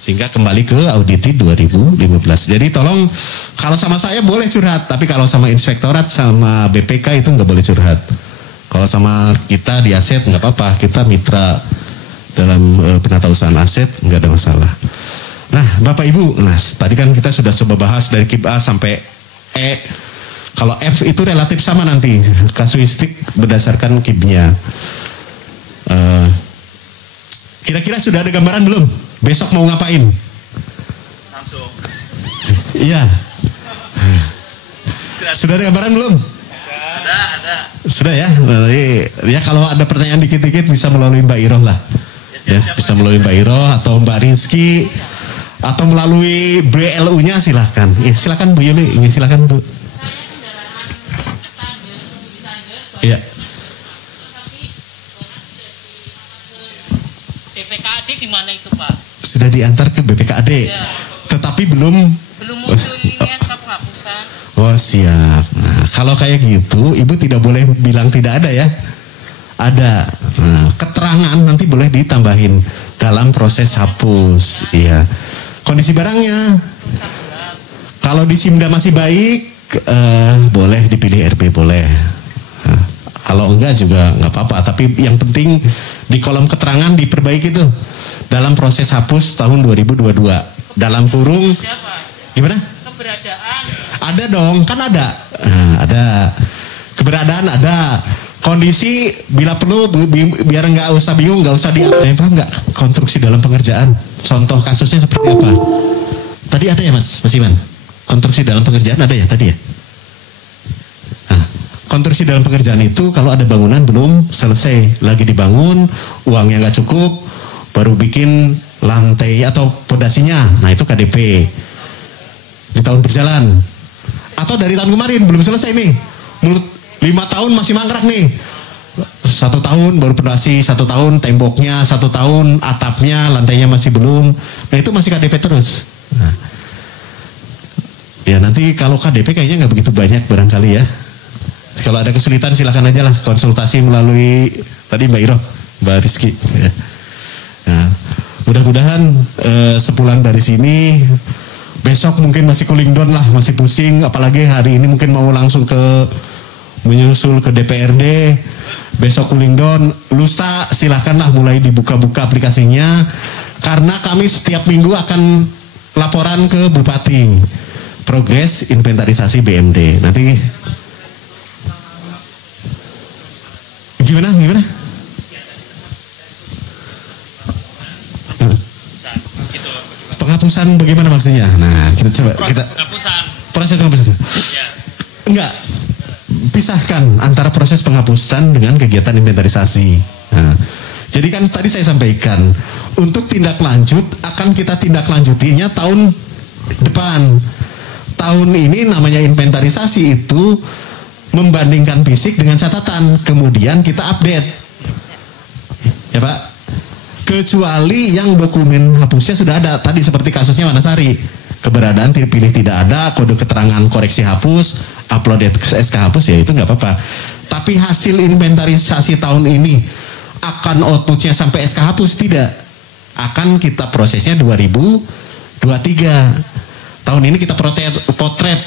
sehingga kembali ke audit 2015. Jadi tolong kalau sama saya boleh curhat, tapi kalau sama inspektorat sama BPK itu nggak boleh curhat. Kalau sama kita di aset nggak apa-apa, kita mitra dalam penatausahaan aset nggak ada masalah. Nah Bapak Ibu, nah tadi kan kita sudah coba bahas dari KIP A sampai E. Kalau F itu relatif sama nanti kasuistik berdasarkan KIP-nya. Kira-kira sudah ada gambaran belum? Besok mau ngapain? Langsung. Iya. Sudah ada gambaran belum? Ada. Sudah ya. Ya kalau ada pertanyaan dikit-dikit bisa melalui Mbak Iroh lah. Ya, bisa melalui Mbak Iroh atau Mbak Rizky atau melalui BLU-nya silahkan. Ya, silahkan Bu Yuli. Ya, silahkan Bu. Iya. BPKAD di mana itu Pak? Sudah diantar ke BPKAD. Ya. Tetapi belum muncul ini SK penghapusan. Oh siap. Nah, kalau kayak gitu, Ibu tidak boleh bilang tidak ada ya. Ada. Nah, keterangan nanti boleh ditambahin dalam proses hapus. Iya. Kondisi barangnya. Kalau di SIMDA masih baik, boleh dipilih RB boleh. Nah, kalau enggak juga nggak apa-apa. Tapi yang penting di kolom keterangan diperbaiki tuh dalam proses hapus tahun 2022. Dalam kurung. Gimana? Keberadaan. Ada dong, kan ada. Nah, ada. Keberadaan ada. Kondisi bila perlu biar nggak usah bingung, nggak usah paham nggak? Konstruksi dalam pengerjaan. Contoh kasusnya seperti apa? Tadi ada ya Mas Iman? Konstruksi dalam pengerjaan ada ya tadi ya? Nah, konstruksi dalam pengerjaan itu kalau ada bangunan belum selesai, lagi dibangun, uangnya nggak cukup, baru bikin lantai atau pondasinya. Nah itu KDP. Di tahun berjalan. Atau dari tahun kemarin belum selesai nih. 5 tahun masih mangkrak nih. 1 tahun baru pondasi, 1 tahun temboknya, 1 tahun atapnya, lantainya masih belum. Nah itu masih KDP terus. Nah, ya nanti kalau KDP kayaknya nggak begitu banyak barangkali ya. Kalau ada kesulitan silakan aja lah konsultasi melalui tadi Mbak Iroh, Mbak Rizky. Ya. Nah, mudah-mudahan sepulang dari sini besok mungkin masih cooling down lah, masih pusing. Apalagi hari ini mungkin mau langsung menyusul ke DPRD, besok cooling down, lusa silakanlah mulai dibuka-buka aplikasinya karena kami setiap minggu akan laporan ke Bupati progres inventarisasi BMD. Nanti gimana? Penghapusan bagaimana maksudnya? Nah, kita coba proses penghapusan. Ya. Enggak. Pisahkan antara proses penghapusan dengan kegiatan inventarisasi. Nah, jadi kan tadi saya sampaikan untuk tindak lanjut akan kita tindak lanjutinya tahun depan. Tahun ini namanya inventarisasi itu membandingkan fisik dengan catatan, kemudian kita update. Ya Pak, kecuali yang dokumen hapusnya sudah ada, tadi seperti kasusnya Wanasari, keberadaan terpilih tidak ada, kode keterangan koreksi hapus, upload SK hapus, ya itu nggak apa-apa. Tapi hasil inventarisasi tahun ini akan outputnya sampai SK hapus? Tidak. Akan kita prosesnya 2023. Tahun ini kita potret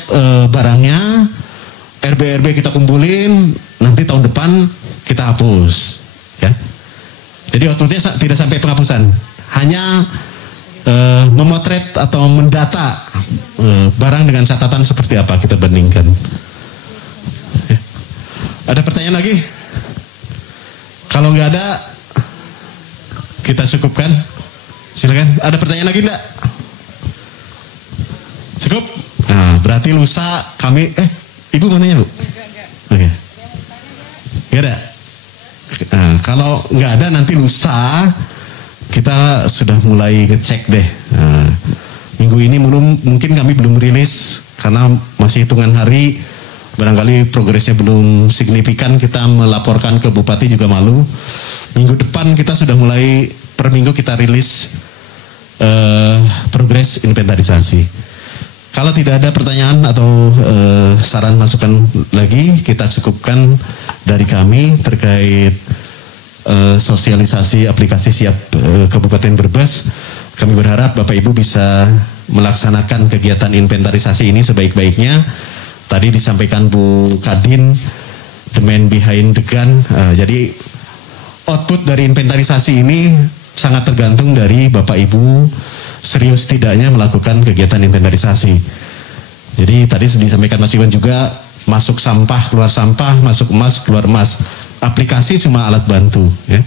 barangnya, RB kita kumpulin, nanti tahun depan kita hapus, ya. Jadi outputnya tidak sampai penghapusan, hanya memotret atau mendata barang dengan catatan seperti apa kita bandingkan. Ya. Ada pertanyaan lagi? Kalau nggak ada, kita cukupkan. Silakan. Ada pertanyaan lagi enggak? Cukup? Nah, berarti lusa kami Ibu mananya, Bu? Oke. Nggak ada? Nah, kalau nggak ada nanti lusa kita sudah mulai ngecek deh. Nah, minggu ini mungkin kami belum rilis karena masih hitungan hari, barangkali progresnya belum signifikan, kita melaporkan ke Bupati juga malu. Minggu depan kita sudah mulai, per minggu kita rilis progres inventarisasi. Kalau tidak ada pertanyaan atau saran masukan lagi, kita cukupkan dari kami terkait sosialisasi aplikasi Siap Kabupaten Brebes. Kami berharap Bapak Ibu bisa melaksanakan kegiatan inventarisasi ini sebaik-baiknya. Tadi disampaikan Bu Kadin, the man behind the gun. Jadi output dari inventarisasi ini sangat tergantung dari Bapak Ibu serius tidaknya melakukan kegiatan inventarisasi. Jadi tadi disampaikan Mas Iwan juga, masuk sampah, keluar sampah, masuk emas, keluar emas. Aplikasi cuma alat bantu, ya.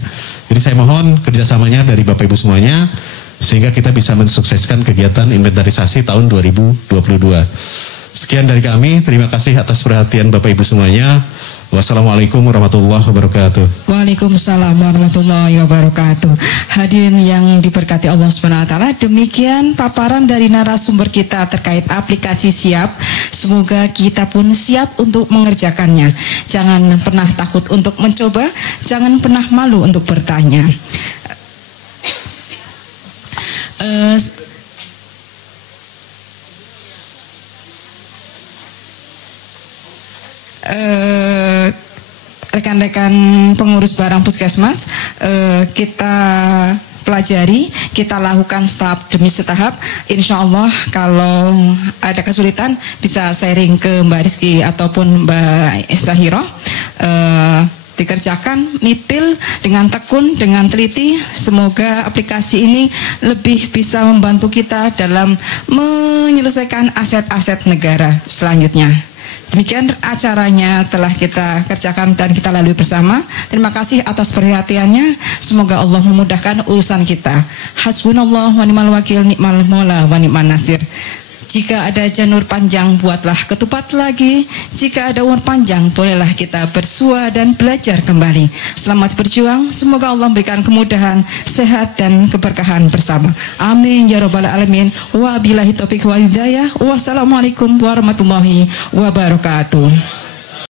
Jadi saya mohon kerjasamanya dari Bapak Ibu semuanya, sehingga kita bisa mensukseskan kegiatan inventarisasi tahun 2022. Sekian dari kami, terima kasih atas perhatian Bapak Ibu semuanya. Wassalamualaikum warahmatullahi wabarakatuh. Waalaikumsalam warahmatullahi wabarakatuh. Hadirin yang diberkati Allah SWT, demikian paparan dari narasumber kita terkait aplikasi Siap. Semoga kita pun siap untuk mengerjakannya. Jangan pernah takut untuk mencoba, jangan pernah malu untuk bertanya. Rekan-rekan pengurus barang puskesmas, kita pelajari, kita lakukan tahap demi tahap. Insya Allah kalau ada kesulitan bisa sharing ke Mbak Rizky ataupun Mbak Sahiro. Dikerjakan, mipil dengan tekun, dengan teliti. Semoga aplikasi ini lebih bisa membantu kita dalam menyelesaikan aset-aset negara selanjutnya. Demikian acaranya telah kita kerjakan dan kita lalui bersama. Terima kasih atas perhatiannya. Semoga Allah memudahkan urusan kita. Hasbunallah wa ni'mal wakil, ni'mal maula wa ni'man nasir. Jika ada janur panjang, buatlah ketupat lagi. Jika ada umur panjang, bolehlah kita bersua dan belajar kembali. Selamat berjuang. Semoga Allah memberikan kemudahan, sehat dan keberkahan bersama. Amin ya rabbal alamin. Wabillahi taufiq wal hidayah. Wassalamualaikum warahmatullahi wabarakatuh.